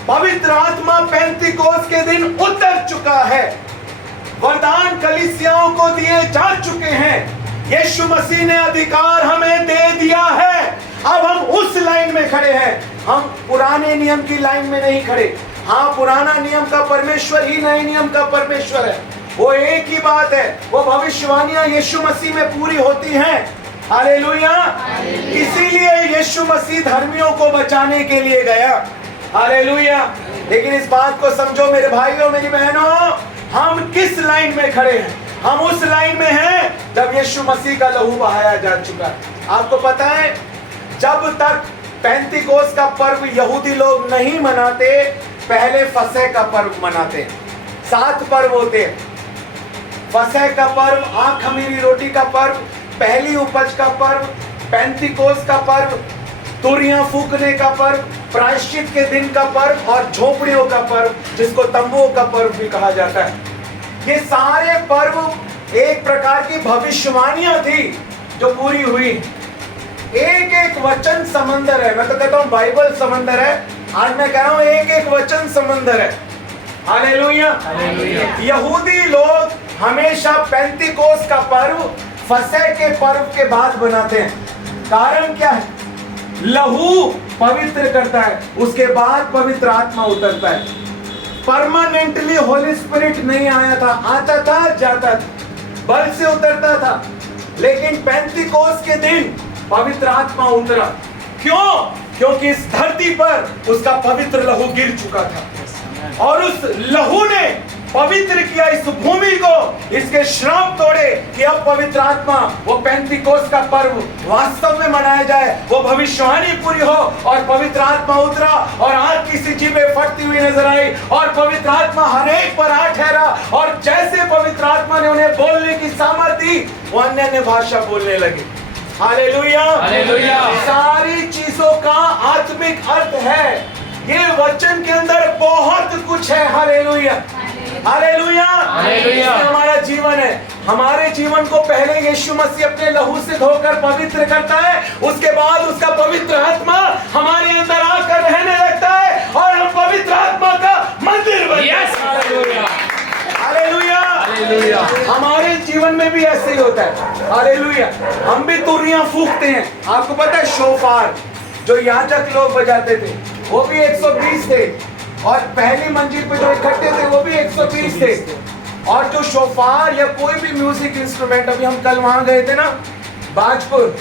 पवित्र आत्मा पेंतीकोस के दिन उतर चुका है, वरदान कलीसियाओं को दिए जा चुके हैं, यीशु मसीह ने अधिकार हमें दे दिया है। अब हम उस लाइन में खड़े हैं, हम पुराने नियम की लाइन में नहीं खड़े। हाँ, पुराना नियम का परमेश्वर ही नए नियम का परमेश्वर है, वो एक ही बात है। वो भविष्यवाणियां यीशु मसीह में पूरी होती हैं। हालेलुया। इसीलिए यीशु मसीह धर्मियों को बचाने के लिए गया। हालेलुया। लेकिन इस बात को समझो मेरे भाइयों, मेरी बहनों, हम किस लाइन में खड़े हैं? हम उस लाइन में हैं जब यीशु मसीह का लहू बहाया जा चुका है। आपको पता है, जब तक पेंतीकोस का पर्व यहूदी लोग नहीं मनाते, पहले फसह का पर्व मनाते। 7 पर्व होते हैं। फसह का पर्व, आँख खमीरी रोटी का पर्व, पहली उपज का पर्व, पेंतीकोस का पर्व, तुरियां फूकने का पर्व, प्रायश्चित के दिन का पर्व और झोपड़ियों का पर्व, जिसको तंबुओं का पर्व भी कहा जाता है। ये सारे पर्व एक प्रकार की भविष्यवाणियां थी जो पूरी हुई। एक एक वचन समंदर है। मैं तो कहता हूं बाइबल समंदर है। आज मैं कह रहा हूं एक एक वचन समंदर है। हालेलुया। यहूदी लोग हमेशा पेंतीकोस का पर्व फसह के पर्व के बाद बनाते हैं। कारण क्या है? लहू पवित्र करता है, उसके बाद पवित्र आत्मा उतरता है। परमानेंटली होली स्पिरिट नहीं आया था, आता था जाता था, बल से उतरता था। लेकिन पेंतीकोस के दिन पवित्र आत्मा उतरा। क्यों? क्योंकि इस धरती पर उसका पवित्र लहू गिर चुका था और उस लहू ने पवित्र किया इस भूमि को, इसके श्राप तोड़े कि अब पवित्र आत्मा, वो पेंतीकोस का पर्व वास्तव में मनाया जाए, वो भविष्यवाणी पूरी हो और पवित्र आत्मा उतरा और आग की सी जीभें फटती हुई नजर आई और पवित्र आत्मा हर एक पर आ ठहरा और जैसे पवित्र आत्मा ने उन्हें बोलने की सामर्थ्य दी, वो अन्य भाषा बोलने लगे। हालेलुया। हालेलुया। सारी चीजों का आत्मिक अर्थ है। ये वचन के अंदर बहुत कुछ है। Hallelujah, hallelujah, hallelujah. इसमें हमारा जीवन है। हमारे जीवन को पहले यीशु मसीह अपने लहू से धोकर पवित्र करता है, उसके बाद उसका पवित्र आत्मा हमारे अंदर आकर रहने लगता है और हम पवित्र आत्मा का मंदिर बनते हैं। Yes, hallelujah, hallelujah, hallelujah. हमारे जीवन में भी ऐसे ही होता है। हालेलुया, हम भी तुरियां फूंकते हैं। आपको पता है शोफार जो याजक लोग बजाते थे वो भी 120 थे, और पहली मंजिल पे जो इकट्ठे थे वो भी 120 थे। और जो शोफार या कोई भी म्यूजिक इंस्ट्रूमेंट, अभी हम कल वहां गए थे ना बाजपुर,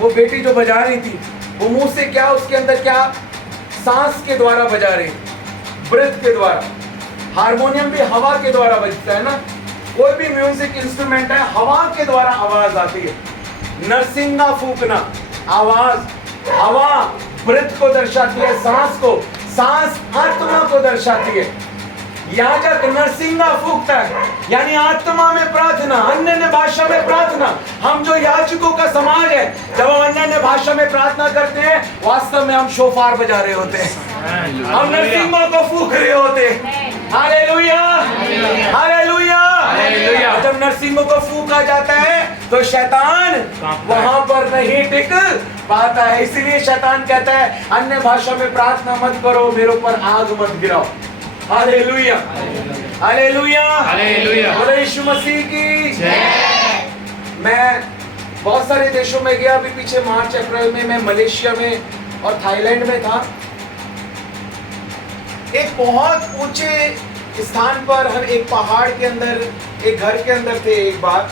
वो बेटी जो बजा रही थी वो मुंह से क्या, उसके अंदर क्या, सांस के द्वारा बजा रही, ब्रेथ के द्वारा। हारमोनियम भी हवा के द्वारा बजता है ना, कोई भी म्यूजिक इंस्ट्रूमेंट है हवा के द्वारा आवाज आती है। नरसिंगा फूकना, आवाज, हवा ब्रेथ को दर्शाती है, सांस को, सांस आत्मा को दर्शाती है। याजक नरसिंगा फूकता है, यानी आत्मा में प्रार्थना, अन्य भाषा में प्रार्थना। हम जो याजकों का समाज है, जब हम अन्य भाषा में प्रार्थना करते हैं, वास्तव में हम शोफार बजा रहे होते हैं, हम नरसिंगों को फूक रहे होते हैं। Hallelujah, hallelujah, hallelujah. जब नरसिंगों को फूका जाता है तो शैतान वहां पर नहीं टिक पाता है। इसलिए शैतान कहता है अन्य भाषा में प्रार्थना मत करो, मेरे ऊपर आग मत गिराओ। Hallelujah, hallelujah, hallelujah. बोलो यीशु मसीह की जय। मैं बहुत सारे देशों में गया, अभी पीछे मार्च अप्रैल में मैं मलेशिया में और थाईलैंड में था। एक बहुत ऊंचे स्थान पर हम एक पहाड़ के अंदर एक घर के अंदर थे एक बार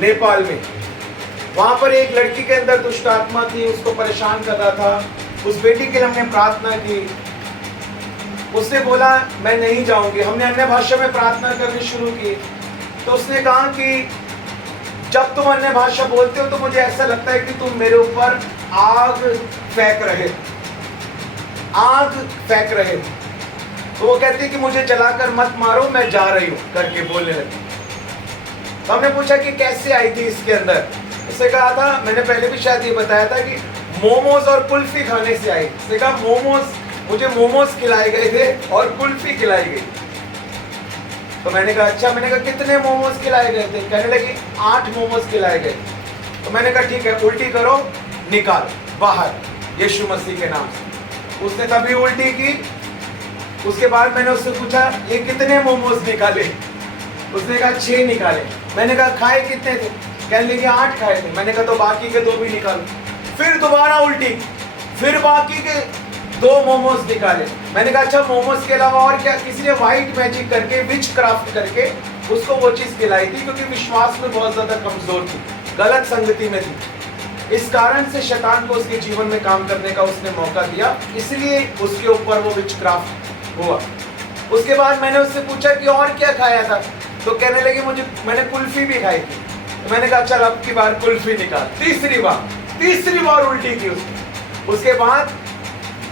नेपाल में। वहां पर एक लड़की के अंदर दुष्ट आत्मा थी, उसको परेशान कर रहा था। उस बेटी के लिए हमने प्रार्थना की, उसने बोला मैं नहीं जाऊंगी। हमने अन्य भाषा में प्रार्थना करनी शुरू की तो उसने कहा कि जब तुम अन्य भाषा बोलते हो तो मुझे ऐसा लगता है कि तुम मेरे ऊपर आग फेंक रहे, आग फेंक रहे। तो वो कहती कि मुझे जलाकर मत मारो, मैं जा रही हूँ करके बोलने लगी। तो हमने पूछा कि कैसे आई थी इसके अंदर। उसने कहा था, मैंने पहले भी शायद ये बताया था कि मोमोज और कुल्फी खाने से आई। उसने कहा मोमोज, मुझे मोमोज खिलाए गए थे और कुल्फी खिलाई गई। तो मैंने कहा अच्छा, मैंने कहा कितने मोमोज खिलाए गए थे? कहने लगी 8 मोमोज खिलाए गए। तो मैंने कहा ठीक है, उल्टी करो, निकाल बाहर यीशु मसीह के नाम से। उसने तभी उल्टी की। उसके बाद मैंने उससे पूछा ये कितने मोमोज निकाले? उसने कहा 6 निकाले। मैंने कहा खाए कितने थे? कहने लगी 8 खाए थे। मैंने कहा तो बाकी के 2 भी निकालो। फिर दोबारा उल्टी, फिर बाकी के 2 मोमोज निकाले। मैंने कहा अच्छा मोमोज के अलावा और क्या? किसी ने व्हाइट मैजिक करके, विच क्राफ्ट करके उसको वो चीज खिलाई थी, क्योंकि विश्वास में बहुत ज्यादा कमजोर थी, गलत संगति में थी। इस कारण से शैतान को उसके जीवन में काम करने का उसने मौका दिया, इसलिए उसके ऊपर वो विच क्राफ्ट हुआ। उसके बाद मैंने उससे पूछा कि और क्या खाया था? तो कहने लगी मैंने कुल्फी भी खाई थी। तो मैंने कहा चल अब की बार कुल्फी निकाल। तीसरी बार उल्टी की उसने। उसके बाद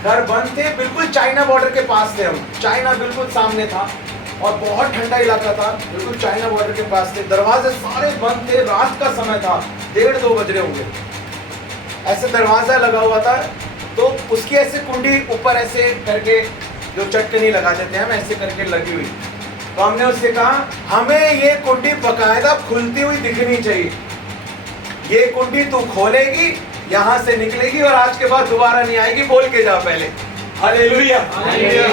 घर बंद थे, बिल्कुल चाइना बॉर्डर के पास थे हम, चाइना बिल्कुल सामने था और बहुत ठंडा इलाका था, बिल्कुल चाइना बॉर्डर के पास थे। दरवाजे सारे बंद थे, रात का समय था, 1:30-2 बज रहे होंगे। ऐसे दरवाजा लगा हुआ था, तो उसकी ऐसे कुंडी ऊपर ऐसे करके जो चटकनी लगा देते हैं हम, ऐसे करके लगी हुई। तो हमने उससे कहा हमें ये कुंडी बकायदा खुलती हुई दिखनी चाहिए, ये कुंडी तू खोलेगी, यहाँ से निकलेगी और आज के बाद दोबारा नहीं आएगी, बोल के जा पहले। Hallelujah, hallelujah,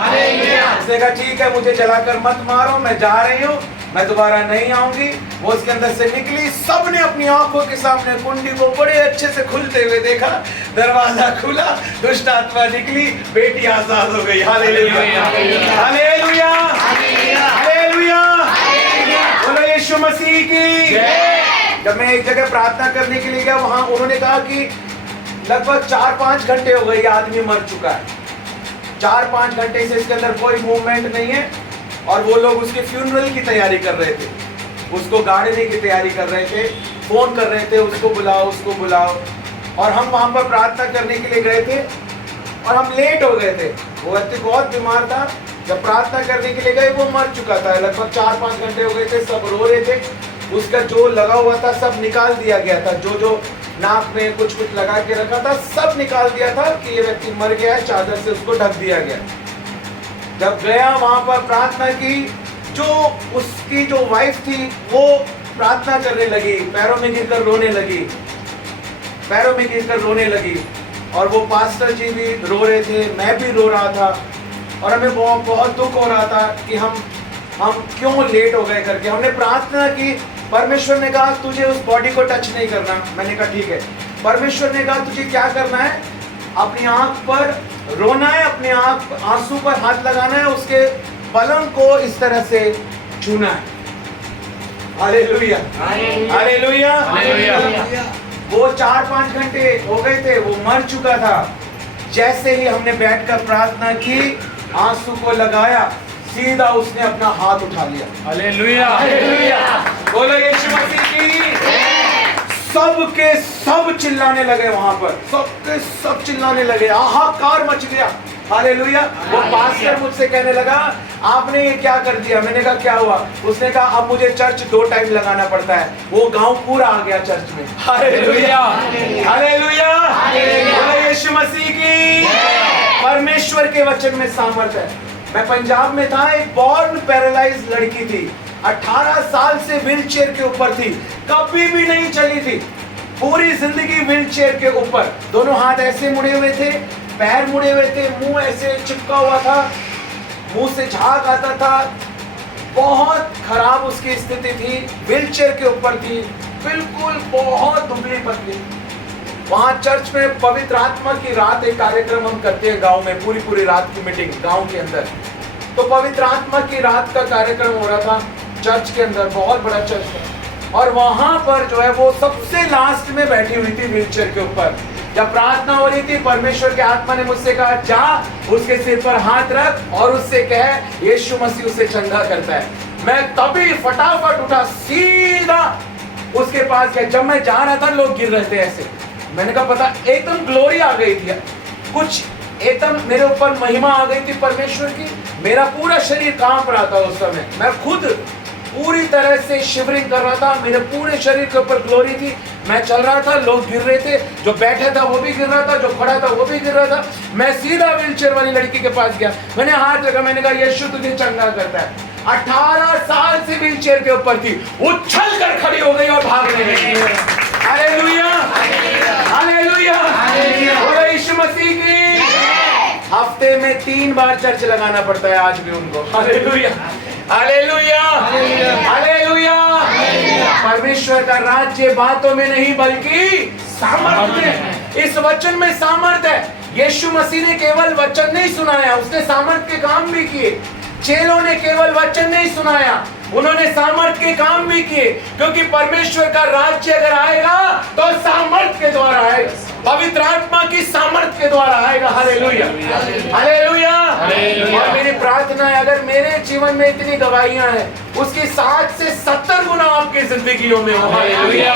hallelujah. उसने कहा ठीक है, मुझे जलाकर मत मारो, मैं जा रही हूँ, मैं दोबारा नहीं आऊंगी। वो उसके अंदर से निकली, सबने अपनी आंखों के सामने कुंडी को बड़े अच्छे से खुलते हुए देखा, दरवाजा खुला, दुष्ट आत्मा निकली, बेटी आजाद हो गई। हालेलुया, हालेलुया, हालेलुया, बोलो यीशु मसीह की जय। जब मैं एक जगह प्रार्थना करने के लिए गया, वहां उन्होंने कहा कि लगभग 4-5 घंटे हो गए, आदमी मर चुका है। 4-5 घंटे से इसके अंदर कोई मूवमेंट नहीं है, और वो लोग उसके फ्यूनरल की तैयारी कर रहे थे, उसको गाड़ने की तैयारी कर रहे थे, फोन कर रहे थे उसको बुलाओ, उसको बुलाओ। और हम वहां पर प्रार्थना करने के लिए गए थे और हम लेट हो गए थे। वो व्यक्ति बहुत बीमार था, जब प्रार्थना करने के लिए गए वो मर चुका था। लगभग 4-5 घंटे हो गए थे, सब रो रहे थे। उसका जो लगा हुआ था सब निकाल दिया गया था, जो जो नाक में कुछ कुछ लगा के रखा था सब निकाल दिया था कि ये व्यक्ति मर गया है, चादर से उसको ढक दिया गया। जब गया वहां पर प्रार्थना की, जो उसकी जो वाइफ थी वो प्रार्थना करने लगी, पैरों में गिरकर रोने लगी, पैरों में गिरकर रोने लगी। और वो पास्टर जी भी रो रहे थे, मैं भी रो रहा था, और हमें बहुत बहुत दुख हो रहा था कि हम क्यों लेट हो गए करके। हमने प्रार्थना की, परमेश्वर ने कहा तुझे उस बॉडी को टच नहीं करना। मैंने कहा ठीक है। परमेश्वर ने कहा तुझे क्या करना है, अपनी आंख पर रोना है, अपने आंसू पर हाथ लगाना है, उसके पलंग को इस तरह से छूना है। Hallelujah, hallelujah, hallelujah. वो 4-5 घंटे हो गए थे, वो मर चुका था। जैसे ही हमने बैठकर प्रार्थना की, आंसू को लगाया, सीधा उसने अपना हाथ उठा लिया। हालेलुया, हालेलुया, बोलो यीशु मसीह की। सब के सब चिल्लाने लगे वहां पर, सबके सब चिल्लाने लगे, हाहाकार मच गया। हालेलुया। वो पास्टर मुझसे कहने लगा आपने ये क्या कर दिया। मैंने कहा क्या हुआ। उसने कहा अब मुझे चर्च 2 टाइम लगाना पड़ता है। वो गांव पूरा आ गया चर्च में। हालेलुया, हालेलुया, बोलो यीशु मसीह की। परमेश्वर के वचन में सामर्थ्य है। मैं पंजाब में था, एक बॉर्न पैरालाइज्ड लड़की थी, 18 साल से व्हील चेयर के ऊपर थी, कभी भी नहीं चली थी, पूरी जिंदगी व्हील चेयर के ऊपर, दोनों हाथ ऐसे मुड़े हुए थे, पैर मुड़े हुए थे, मुंह ऐसे चिपका हुआ था, मुंह से झाग आता था, बहुत खराब उसकी स्थिति थी, व्हील चेयर के ऊपर थी, बिल्कुल बहुत दुबली पतली। वहां चर्च में पवित्र आत्मा की रात एक कार्यक्रम हम करते हैं गांव में, पूरी रात की मीटिंग गांव के अंदर। तो पवित्र आत्मा की रात का कार्यक्रम हो रहा था चर्च के अंदर, बहुत बड़ा चर्च है। और वहां पर जो है वो सबसे लास्ट में बैठी हुई थी व्हील चेयर के ऊपर। जब प्रार्थना हो रही थी, परमेश्वर के आत्मा ने मुझसे कहा जा उसके सिर पर हाथ रख और उससे कह यीशु मसीह उसे चंगा करता है। मैं तभी फटाफट उठा, सीधा उसके पास गया। जब मैं जा रहा था लोग गिर रहे थे ऐसे। मैंने कहा पता, एकदम ग्लोरी आ गई थी, कुछ एकदम मेरे ऊपर महिमा आ गई थी परमेश्वर की। मेरा पूरा शरीर कांप रहा था उस समय, मैं खुद पूरी तरह से शिवरिंग कर रहा था, मेरे पूरे शरीर के ऊपर ग्लोरी थी। मैं चल रहा था, लोग गिर रहे थे, जो बैठा था वो भी गिर रहा था, जो खड़ा था वो भी गिर रहा था। मैं सीधा व्हीलचेयर वाली लड़की के पास गया, मैंने हाथ लगा, मैंने कहा यीशु तुझे चंगा करता है। 18 साल से व्हीलचेयर के ऊपर थी, उछल कर खड़ी हो गई और भागने लगी। हालेलुया, हालेलुया, बोलो यीशु मसीह की। हफ्ते में 3 बार चर्च लगाना पड़ता है आज भी उनको। Hallelujah, hallelujah, hallelujah. परमेश्वर का राज्य बातों में नहीं बल्कि सामर्थ्य में। इस वचन में सामर्थ्य है। यीशु मसीह ने केवल वचन नहीं सुनाया, उसने सामर्थ्य के काम भी किए। चेलों ने केवल वचन नहीं सुनाया, उन्होंने सामर्थ्य के काम भी किए, क्योंकि परमेश्वर का राज्य अगर आएगा तो सामर्थ्य के द्वारा आएगा, पवित्र आत्मा की सामर्थ्य के द्वारा आएगा। Hallelujah, hallelujah. और मेरी प्रार्थना है, अगर मेरे जीवन में इतनी गवाहियां हैं, उसकी 60 से 70 गुना आपकी जिंदगियों में हो। हालेलुया।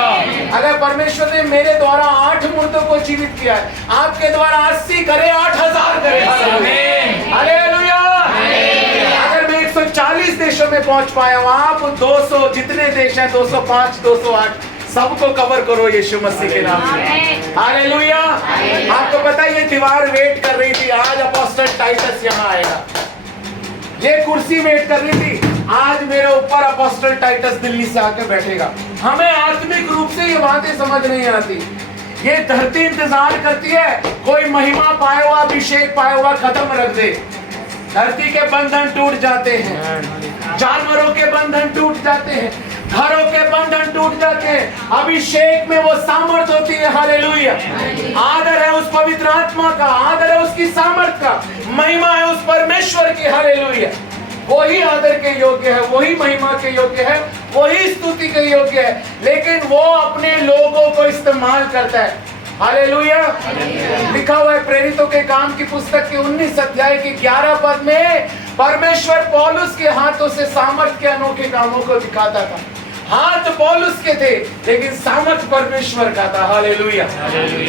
अगर परमेश्वर ने मेरे द्वारा 8 मुर्दों को जीवित किया है, आपके द्वारा 80 करे, 8000 करे। हालेलुया। अगर मैं 140 देशों में पहुंच पाया हूं, आप 200 जितने देश हैं, 205, 208 सबको कवर करो यीशु मसीह के नाम से। हालेलुया। आपको पता है ये दीवार वेट कर रही थी, आज अपोस्टल टाइटस यहाँ आएगा। ये कुर्सी वेट कर रही थी, आज मेरे ऊपर अपोस्टल टाइटस दिल्ली से आकर बैठेगा। हमें आत्मिक रूप से ये बातें समझ नहीं आती। ये धरती इंतजार करती है कोई महिमा पाया हुआ, अभिषेक पाया हुआ कदम रख दे। धरती के बंधन टूट जाते हैं, जानवरों के बंधन टूट जाते हैं, घरों के बंधन टूट जाते हैं। अभिषेक में वो सामर्थ होती है। हालेलुया। आदर है उस पवित्र आत्मा का, आदर है उसकी सामर्थ का, महिमा है उस परमेश्वर की। हालेलुया। वही आदर के योग्य है, वही महिमा के योग्य है, वही स्तुति के योग्य है, लेकिन वो अपने लोगों को इस्तेमाल करता है। हालेलुया। लिखा हुआ है प्रेरितों के काम की पुस्तक के 19 अध्याय के 11 पद में, परमेश्वर पौलुस के हाथों से सामर्थ के अनोखे कामों को दिखाता था। हाथ पौलुस के थे, लेकिन सामर्थ परमेश्वर का था। हालेलुया।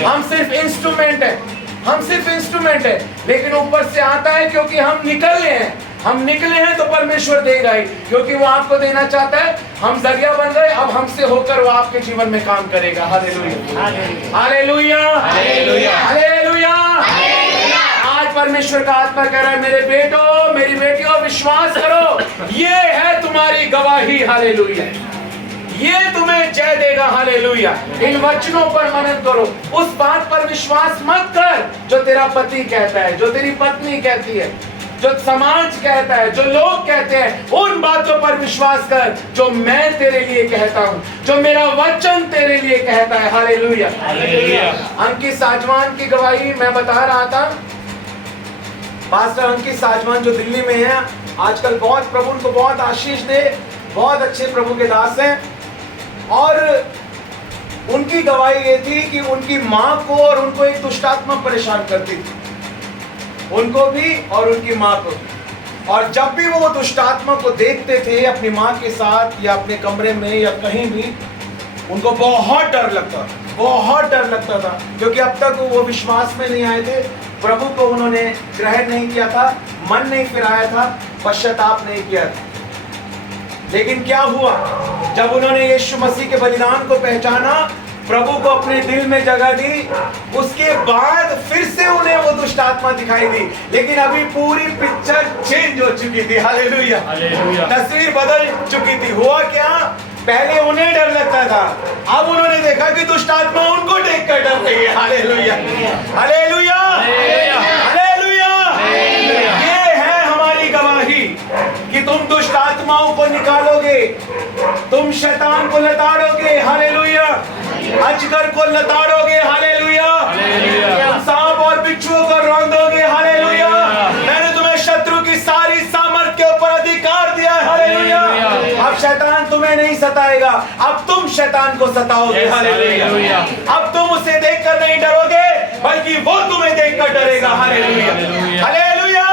हम सिर्फ इंस्ट्रूमेंट है, हम सिर्फ इंस्ट्रूमेंट है, लेकिन ऊपर से आता है क्योंकि हम निकले हैं, हम निकले हैं तो परमेश्वर देगा ही, क्योंकि वो आपको देना चाहता है। हम जरिया बन गए, अब हमसे होकर वो आपके जीवन में काम करेगा। Hallelujah, hallelujah, hallelujah, hallelujah. आज परमेश्वर का आत्मा कह रहा है, मेरे बेटों, मेरी बेटियों, विश्वास करो, ये है तुम्हारी गवाही। हालेलुया, ये तुम्हें जय देगा। हालेलुया। इन वचनों पर मनन करो, उस बात पर विश्वास मत कर जो तेरा पति कहता है, जो तेरी पत्नी कहती है, जो समाज कहता है, जो लोग कहते हैं। उन बातों पर विश्वास कर जो मैं तेरे लिए कहता हूं, जो मेरा वचन तेरे लिए कहता है। Hallelujah, hallelujah. अंकित साजवान की गवाही मैं बता रहा था, पास्टर अंकित साजवान जो दिल्ली में है आजकल, बहुत प्रभु उनको बहुत आशीष दे, बहुत अच्छे प्रभु के दास हैं। और उनकी गवाही ये थी कि उनकी माँ को और उनको एक दुष्ट आत्मा परेशान करती थी, उनको भी और उनकी माँ को भी। और जब भी वो दुष्ट आत्मा को देखते थे अपनी माँ के साथ या अपने कमरे में या कहीं भी, उनको बहुत डर लगता था, बहुत डर लगता था, क्योंकि अब तक वो विश्वास में नहीं आए थे, प्रभु को उन्होंने ग्रहण नहीं किया था, मन नहीं फिराया था, पश्चाताप नहीं किया था। लेकिन क्या हुआ, जब उन्होंने यीशु मसीह के बलिदान को पहचाना, प्रभु को अपने दिल में जगह दी, उसके बाद फिर से उन्हें वो दुष्ट आत्मा दिखाई दी। लेकिन अभी पूरी पिक्चर चेंज हो चुकी थी। Hallelujah, hallelujah. तस्वीर बदल चुकी थी। हुआ क्या, पहले उन्हें डर लगता था, अब उन्होंने देखा कि दुष्ट आत्मा उनको देख कर डर गई है। Hallelujah, hallelujah, hallelujah. ये है हमारी गवाही कि तुम दुष्ट आत्माओं को निकालोगे, तुम शैतान को लताड़ोगे। हालेलुया, अजगर को लताड़ोगे। हालेलुया, तुम सांप और बिच्छुओं को रौंदोगे। हालेलुया, मैंने तुम्हें शत्रु की सारी सामर्थ के ऊपर अधिकार दिया है। हालेलुया, अब शैतान तुम्हें नहीं सताएगा, अब तुम शैतान को सताओगे। हालेलुया, अब तुम उसे देखकर नहीं डरोगे, बल्कि वो तुम्हें देखकर डरेगा। Hallelujah, hallelujah.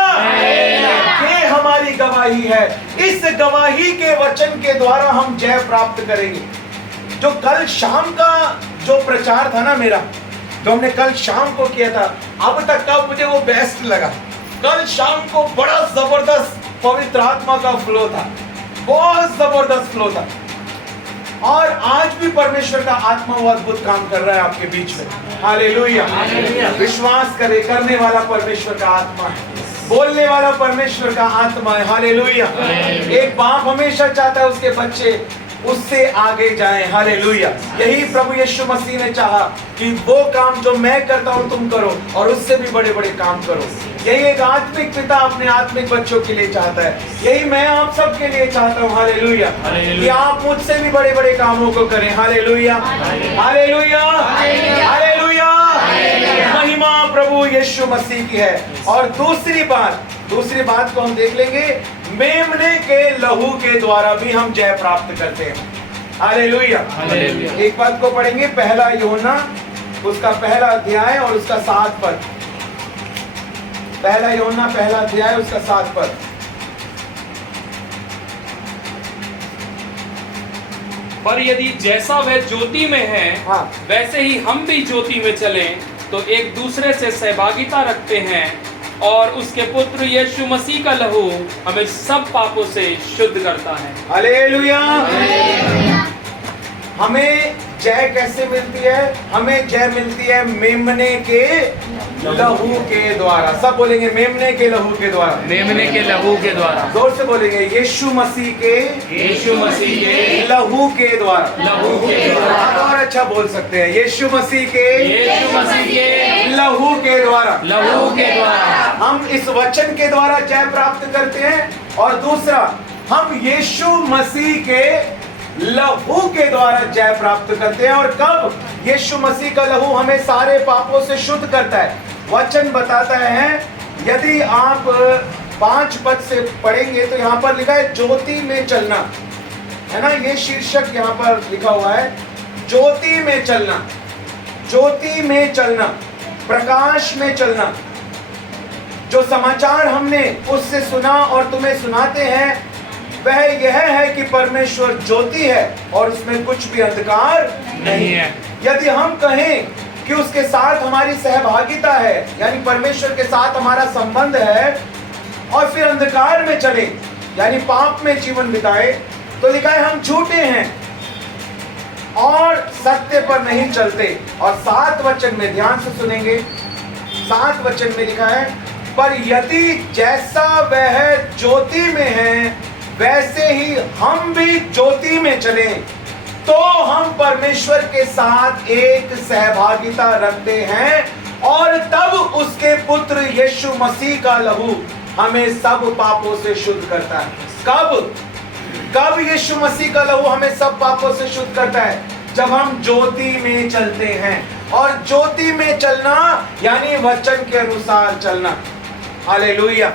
ये हमारी गवाही है। इस गवाही के वचन के द्वारा हम जय प्राप्त करेंगे। जो कल शाम का जो प्रचार था ना मेरा, जो हमने कल शाम को किया था, अब तक का मुझे वो बेस्ट लगा। कल शाम को बड़ा जबरदस्त पवित्र आत्मा का फ्लो था, बहुत जबरदस्त फ्लो था। और आज भी परमेश्वर का आत्मा वो अद्भुत काम कर रहा है आपके बीच में। हालेलुया, विश्वास करे, करने वाला परमेश्वर का आत्मा है, बोलने वाला परमेश्वर का आत्मा है। हालेलुया। एक बाप हमेशा चाहता है उसके बच्चे उससे आगे जाएं। हालेलुया। यही प्रभु यीशु मसीह ने चाहा कि वो काम जो मैं करता हूं तुम करो, और उससे भी बड़े बड़े काम करो। यही एक आत्मिक पिता अपने आत्मिक बच्चों के लिए चाहता है, यही मैं आप सब के लिए चाहता हूं। हालेलुया, कि आप मुझसे भी बड़े बड़े कामों को करें। Hallelujah, hallelujah, hallelujah. महिमा प्रभु यीशु मसीह की है। और दूसरी बात को हम देख लेंगे, मेमने के लहू के द्वारा भी हम जय प्राप्त करते हैं। हालेलुया। एक पद को पढ़ेंगे, पहला यूहन्ना उसका पहला अध्याय और उसका 7 पद। पहला यूहन्ना पहला अध्याय उसका 7 पद। पर यदि जैसा वह ज्योति में है, हाँ। वैसे ही हम भी ज्योति में चलें, तो एक दूसरे से सहभागिता रखते हैं, और उसके पुत्र यीशु मसीह का लहू हमें सब पापों से शुद्ध करता है। हालेलुया। हमें जय कैसे मिलती है? हमें जय मिलती है मेमने के लहू के द्वारा। सब बोलेंगे, मेमने के लहू के द्वारा। मेमने के लहू के द्वारा। जोर से बोलेंगे, यीशु मसीह के लहू के द्वारा। लहू के द्वारा। और अच्छा बोल सकते हैं, यीशु मसीह के लहू के द्वारा। लहू के द्वारा हम इस वचन के द्वारा जय प्राप्त करते हैं। और दूसरा, हम यीशु मसीह के लहू के द्वारा जय प्राप्त करते हैं। और कब? यीशु मसीह का लहू हमें सारे पापों से शुद्ध करता है। वचन बताता है, यदि आप 5 पद से पढ़ेंगे तो यहाँ पर लिखा है ज्योति में चलना, है ना। ये शीर्षक यहाँ पर लिखा हुआ है, ज्योति में चलना, ज्योति में चलना, प्रकाश में चलना। जो समाचार हमने उससे सुना और तुम्हें सुनाते हैं, वह यह है कि परमेश्वर ज्योति है और उसमें कुछ भी अंधकार नहीं है। यदि हम कहें कि उसके साथ हमारी सहभागिता है, यानी परमेश्वर के साथ हमारा संबंध है, और फिर अंधकार में चले, यानी पाप में जीवन बिताए, तो लिखा है हम झूठे हैं और सत्य पर नहीं चलते। और 7 वचन में ध्यान से सुनेंगे, 7 वचन में लिखा है, पर यदि जैसा वह ज्योति में है वैसे ही हम भी ज्योति में चलें, तो हम परमेश्वर के साथ एक सहभागिता रखते हैं और तब उसके पुत्र यीशु मसीह का लहू हमें सब पापों से शुद्ध करता है। कब यीशु मसीह का लहू हमें सब पापों से शुद्ध करता है? जब हम ज्योति में चलते हैं। और ज्योति में चलना यानी वचन के अनुसार चलना। Hallelujah,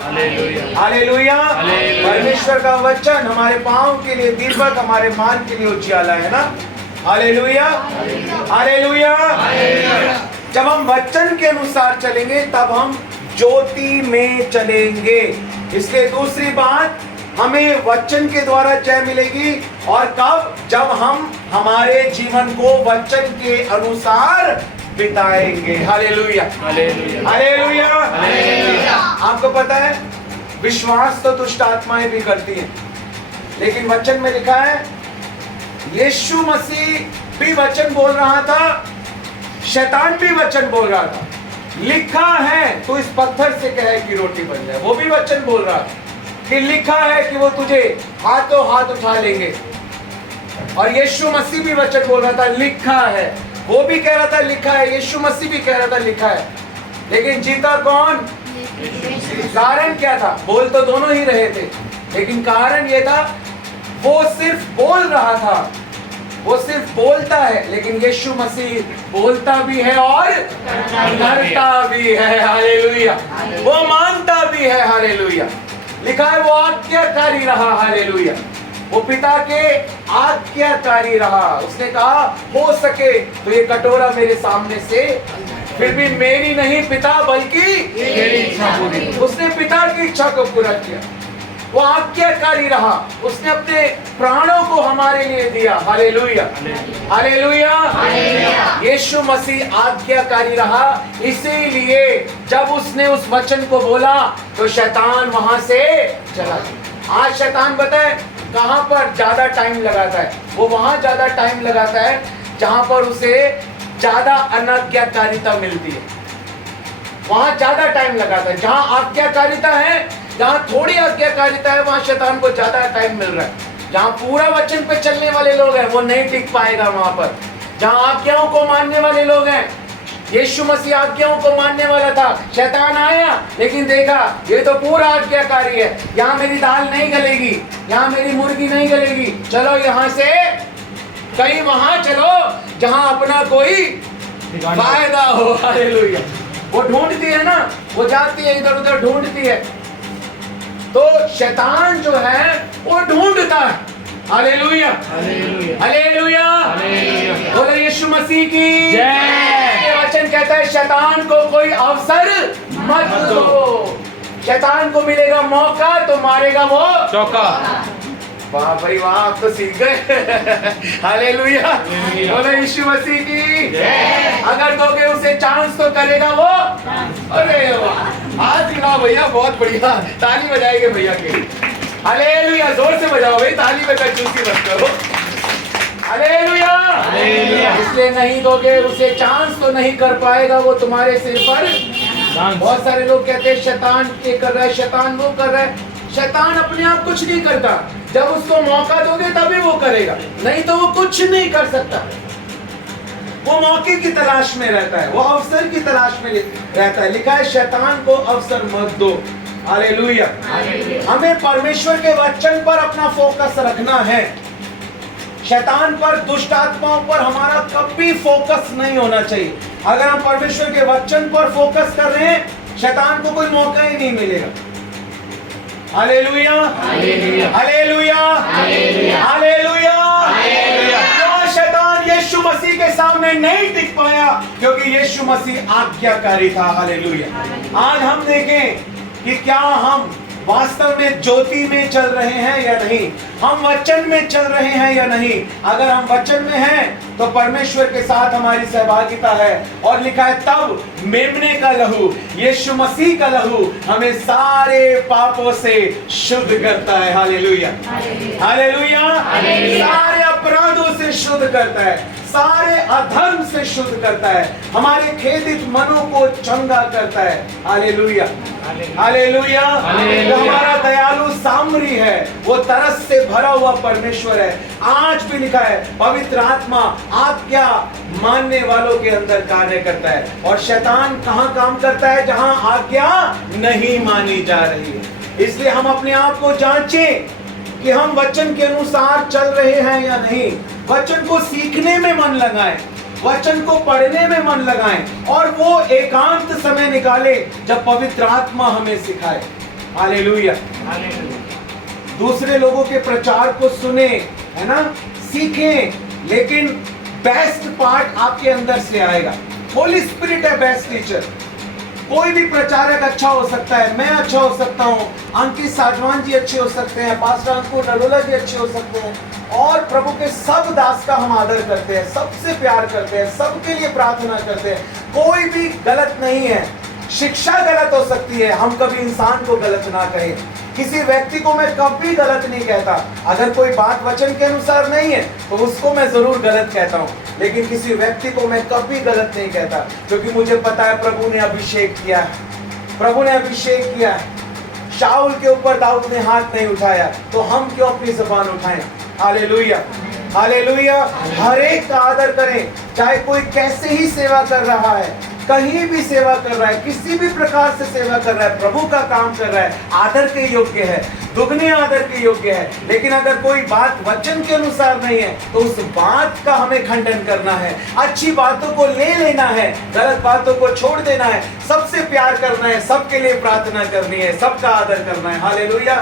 hallelujah. परमेश्वर का वचन हमारे पांव के लिए दीपक, हमारे मान के लिए उजियाला है ना। Hallelujah, hallelujah. जब हम वचन के अनुसार चलेंगे तब हम ज्योति में चलेंगे। इसलिए दूसरी बात, हमें वचन के द्वारा जय मिलेगी। और कब? जब हम हमारे जीवन को वचन के अनुसार बिताएंगे। Hallelujah, hallelujah, hallelujah. आपको पता है विश्वास तो दुष्ट आत्माएं भी करती हैं, लेकिन वचन में लिखा है यीशु मसीह भी वचन बोल रहा था, शैतान भी वचन बोल रहा था। लिखा है तो इस पत्थर से कहे कि रोटी बन जाए, वो भी वचन बोल रहा था कि लिखा है कि वो तुझे हाथों हाथ उठा लेंगे। और यीशु मसीह भी वचन बोल रहा था, लिखा है। वो भी कह रहा था लिखा है, यीशु मसीह भी कह रहा था लिखा है। लेकिन जीता कौन? कारण क्या था? बोल तो दोनों ही रहे थे, लेकिन कारण ये था वो सिर्फ बोल रहा था, वो सिर्फ बोलता है, लेकिन यीशु मसीह बोलता भी है और करता भी है। हालेलुया। वो मानता भी है। हालेलुया। लिखा है वो आज्ञाकारी रहा। हालेलुया। वो पिता के आज्ञाकारी रहा। उसने कहा हो सके तो ये कटोरा मेरे सामने से, फिर भी मेरी नहीं पिता बल्कि मेरी इच्छा पूरी। उसने पिता की इच्छा को पूरा किया। वो आज्ञाकारी रहा। उसने अपने प्राणों को हमारे लिए दिया। Hallelujah, hallelujah. यीशु मसीह आज्ञाकारी रहा, इसीलिए जब उसने उस वचन को बोला तो शैतान वहां से चला गया। आज शैतान बताए कहां पर ज्यादा टाइम लगाता है? वो वहां ज्यादा टाइम लगाता है जहां पर उसे ज्यादा अनाज्ञाकारिता मिलती है। वहां ज्यादा टाइम लगाता है। जहां आज्ञाकारिता है, जहां थोड़ी आज्ञाकारिता है, वहां शैतान को ज्यादा टाइम मिल रहा है। जहां पूरा वचन पे चलने वाले लोग हैं वो नहीं टिक पाएगा वहां पर। जहां आज्ञाओं को मानने वाले लोग हैं, यीशु मसीह आज्ञाओं को मानने वाला था, शैतान आया लेकिन देखा ये तो पूरा आज्ञाकारी है, यहाँ मेरी दाल नहीं गलेगी, यहाँ मेरी मुर्गी नहीं गलेगी, चलो यहाँ से कहीं वहां चलो जहां अपना कोई फायदा हो। हालेलुया। वो ढूंढती है ना, वो जाती है इधर उधर ढूंढती है। तो शैतान जो है वो ढूंढता है। Hallelujah, hallelujah. बोले यीशु मसीह की जय। वचन कहता है शैतान को कोई अवसर मत दो। शैतान को मिलेगा मौका तो मारेगा वो चौका। वाह भाई वाह, आप तो सीख गए। हालेलुया। बोले यीशु मसीह की जय। अगर दोगे उसे चांस तो करेगा वो। अरे वाह, हाथ हिलाओ भैया, बहुत बढ़िया, ताली बजाएंगे भैया के। हालेलुया, जोर से बजाओ भाई, ताली में कंजूसी मत करो। हालेलुया। इसलिए नहीं दोगे उसे चांस तो नहीं कर पाएगा वो तुम्हारे सिर पर। बहुत सारे लोग कहते हैं शैतान ये कर रहा है, शैतान वो कर रहा है। शैतान अपने आप कुछ नहीं करता, जब उसको मौका दोगे तभी वो करेगा, नहीं तो वो कुछ नहीं कर सकता। वो मौके की तलाश में रहता है, वो अवसर की तलाश में रहता है। लिखा है शैतान को अवसर मत दो। हालेलुया। हमें परमेश्वर के वचन पर अपना फोकस रखना है। शैतान पर, दुष्ट आत्माओं पर हमारा कभी फोकस नहीं होना चाहिए। अगर हम परमेश्वर के वचन पर फोकस कर रहे हैं, शैतान को कोई मौका ही नहीं मिलेगा। Hallelujah, hallelujah, hallelujah, hallelujah. शैतान यीशु मसीह के सामने नहीं टिक पाया क्योंकि यीशु मसीह आज्ञाकारी था। हालेलुया। आज हम देखें कि क्या हम वास्तव में ज्योति में चल रहे हैं या नहीं, हम वचन में चल रहे हैं या नहीं। अगर हम वचन में हैं तो परमेश्वर के साथ हमारी सहभागिता है। और लिखा है तब मेमने का लहू, यीशु मसीह का लहू हमें सारे पापों से शुद्ध करता है। Hallelujah, hallelujah. सारे अपराधों से शुद्ध करता है, सारे अधर्म से शुद्ध करता है, हमारे खेदित मनों को चंगा करता है। Hallelujah, hallelujah. वो हमारा दयालु सामरी है, वो तरस से भरा हुआ परमेश्वर है। आज भी लिखा है पवित्र आत्मा आज्ञा मानने वालों के अंदर कार्य करता है। और शैतान कहां काम करता है? जहां आज्ञा नहीं मानी जा रही है। इसलिए हम अपने आप को जांचें कि हम वचन के अनुसार चल रहे हैं या नहीं। वचन को सीखने में मन लगाएं, वचन को पढ़ने में मन लगाएं और वो एकांत समय निकाले जब पवित्र आत्मा हमें सिखाए। हालेलुया। दूसरे लोगों के प्रचार को सुने, है ना, सीखें, लेकिन बेस्ट पार्ट आपके अंदर से आएगा। होली स्पिरिट है बेस्ट टीचर। कोई भी प्रचारक अच्छा हो सकता है, मैं अच्छा हो सकता हूँ, अंकित साजवान जी अच्छे हो सकते हैं, पास्टर अंकुर नरोला जी अच्छे हो सकते हैं, और प्रभु के सब दास का हम आदर करते हैं, सबसे प्यार करते हैं, सबके लिए प्रार्थना करते हैं। कोई भी गलत नहीं है। शिक्षा गलत हो सकती है, हम कभी इंसान को गलत ना कहें। किसी व्यक्ति को मैं कभी गलत नहीं कहता। अगर कोई बात वचन के अनुसार नहीं है तो उसको मैं जरूर गलत कहता हूँ, लेकिन किसी व्यक्ति को मैं कभी गलत नहीं कहता, क्योंकि मुझे पता है प्रभु ने अभिषेक किया है, प्रभु ने अभिषेक किया है। शाऊल के ऊपर दाऊद ने हाथ नहीं उठाया, तो हम क्यों अपनी जुबान उठाएं? Hallelujah, hallelujah. हर एक का आदर करें, चाहे कोई कैसे ही सेवा कर रहा है, कहीं भी सेवा कर रहा है, किसी भी प्रकार से सेवा कर रहा है, प्रभु का काम कर रहा है, आदर के योग्य है, दुगने आदर के योग्य है। लेकिन अगर कोई बात वचन के अनुसार नहीं है तो उस बात का हमें खंडन करना है, अच्छी बातों को ले लेना है, गलत बातों को छोड़ देना है, सबसे प्यार करना है, सबके लिए प्रार्थना करनी है, सबका आदर करना है। हालेलुया।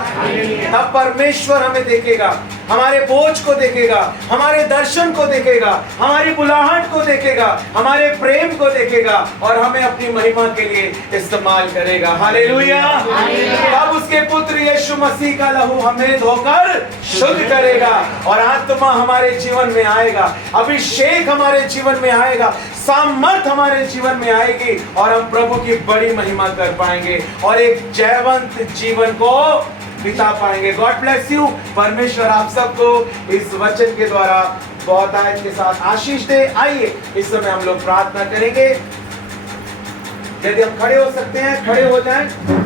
तब परमेश्वर हमें देखेगा, हमारे बोझ को देखेगा, हमारे दर्शन को देखेगा, हमारी बुलाहट को देखेगा, हमारे प्रेम को देखेगा और हमें अपनी महिमा के लिए इस्तेमाल करेगा। हालेलुया। तब उसके पुत्र यीशु मसीह का लहू हमें धोकर शुद्ध करेगा और आत्मा हमारे जीवन में आएगा, अभिषेक हमारे जीवन में आएगा, सामर्थ हमारे जीवन में आएगी और हम प्रभु की बड़ी महिमा कर पाएंगे और एक जयवंत जीवन को बिता पाएंगे। God bless you. परमेश्वर आप सबको इस वचन के द्वारा बहुतायत के साथ आशीष दे। आइए इस समय हम लोग प्रार्थना करेंगे। यदि हम खड़े हो सकते हैं, खड़े हो जाएं।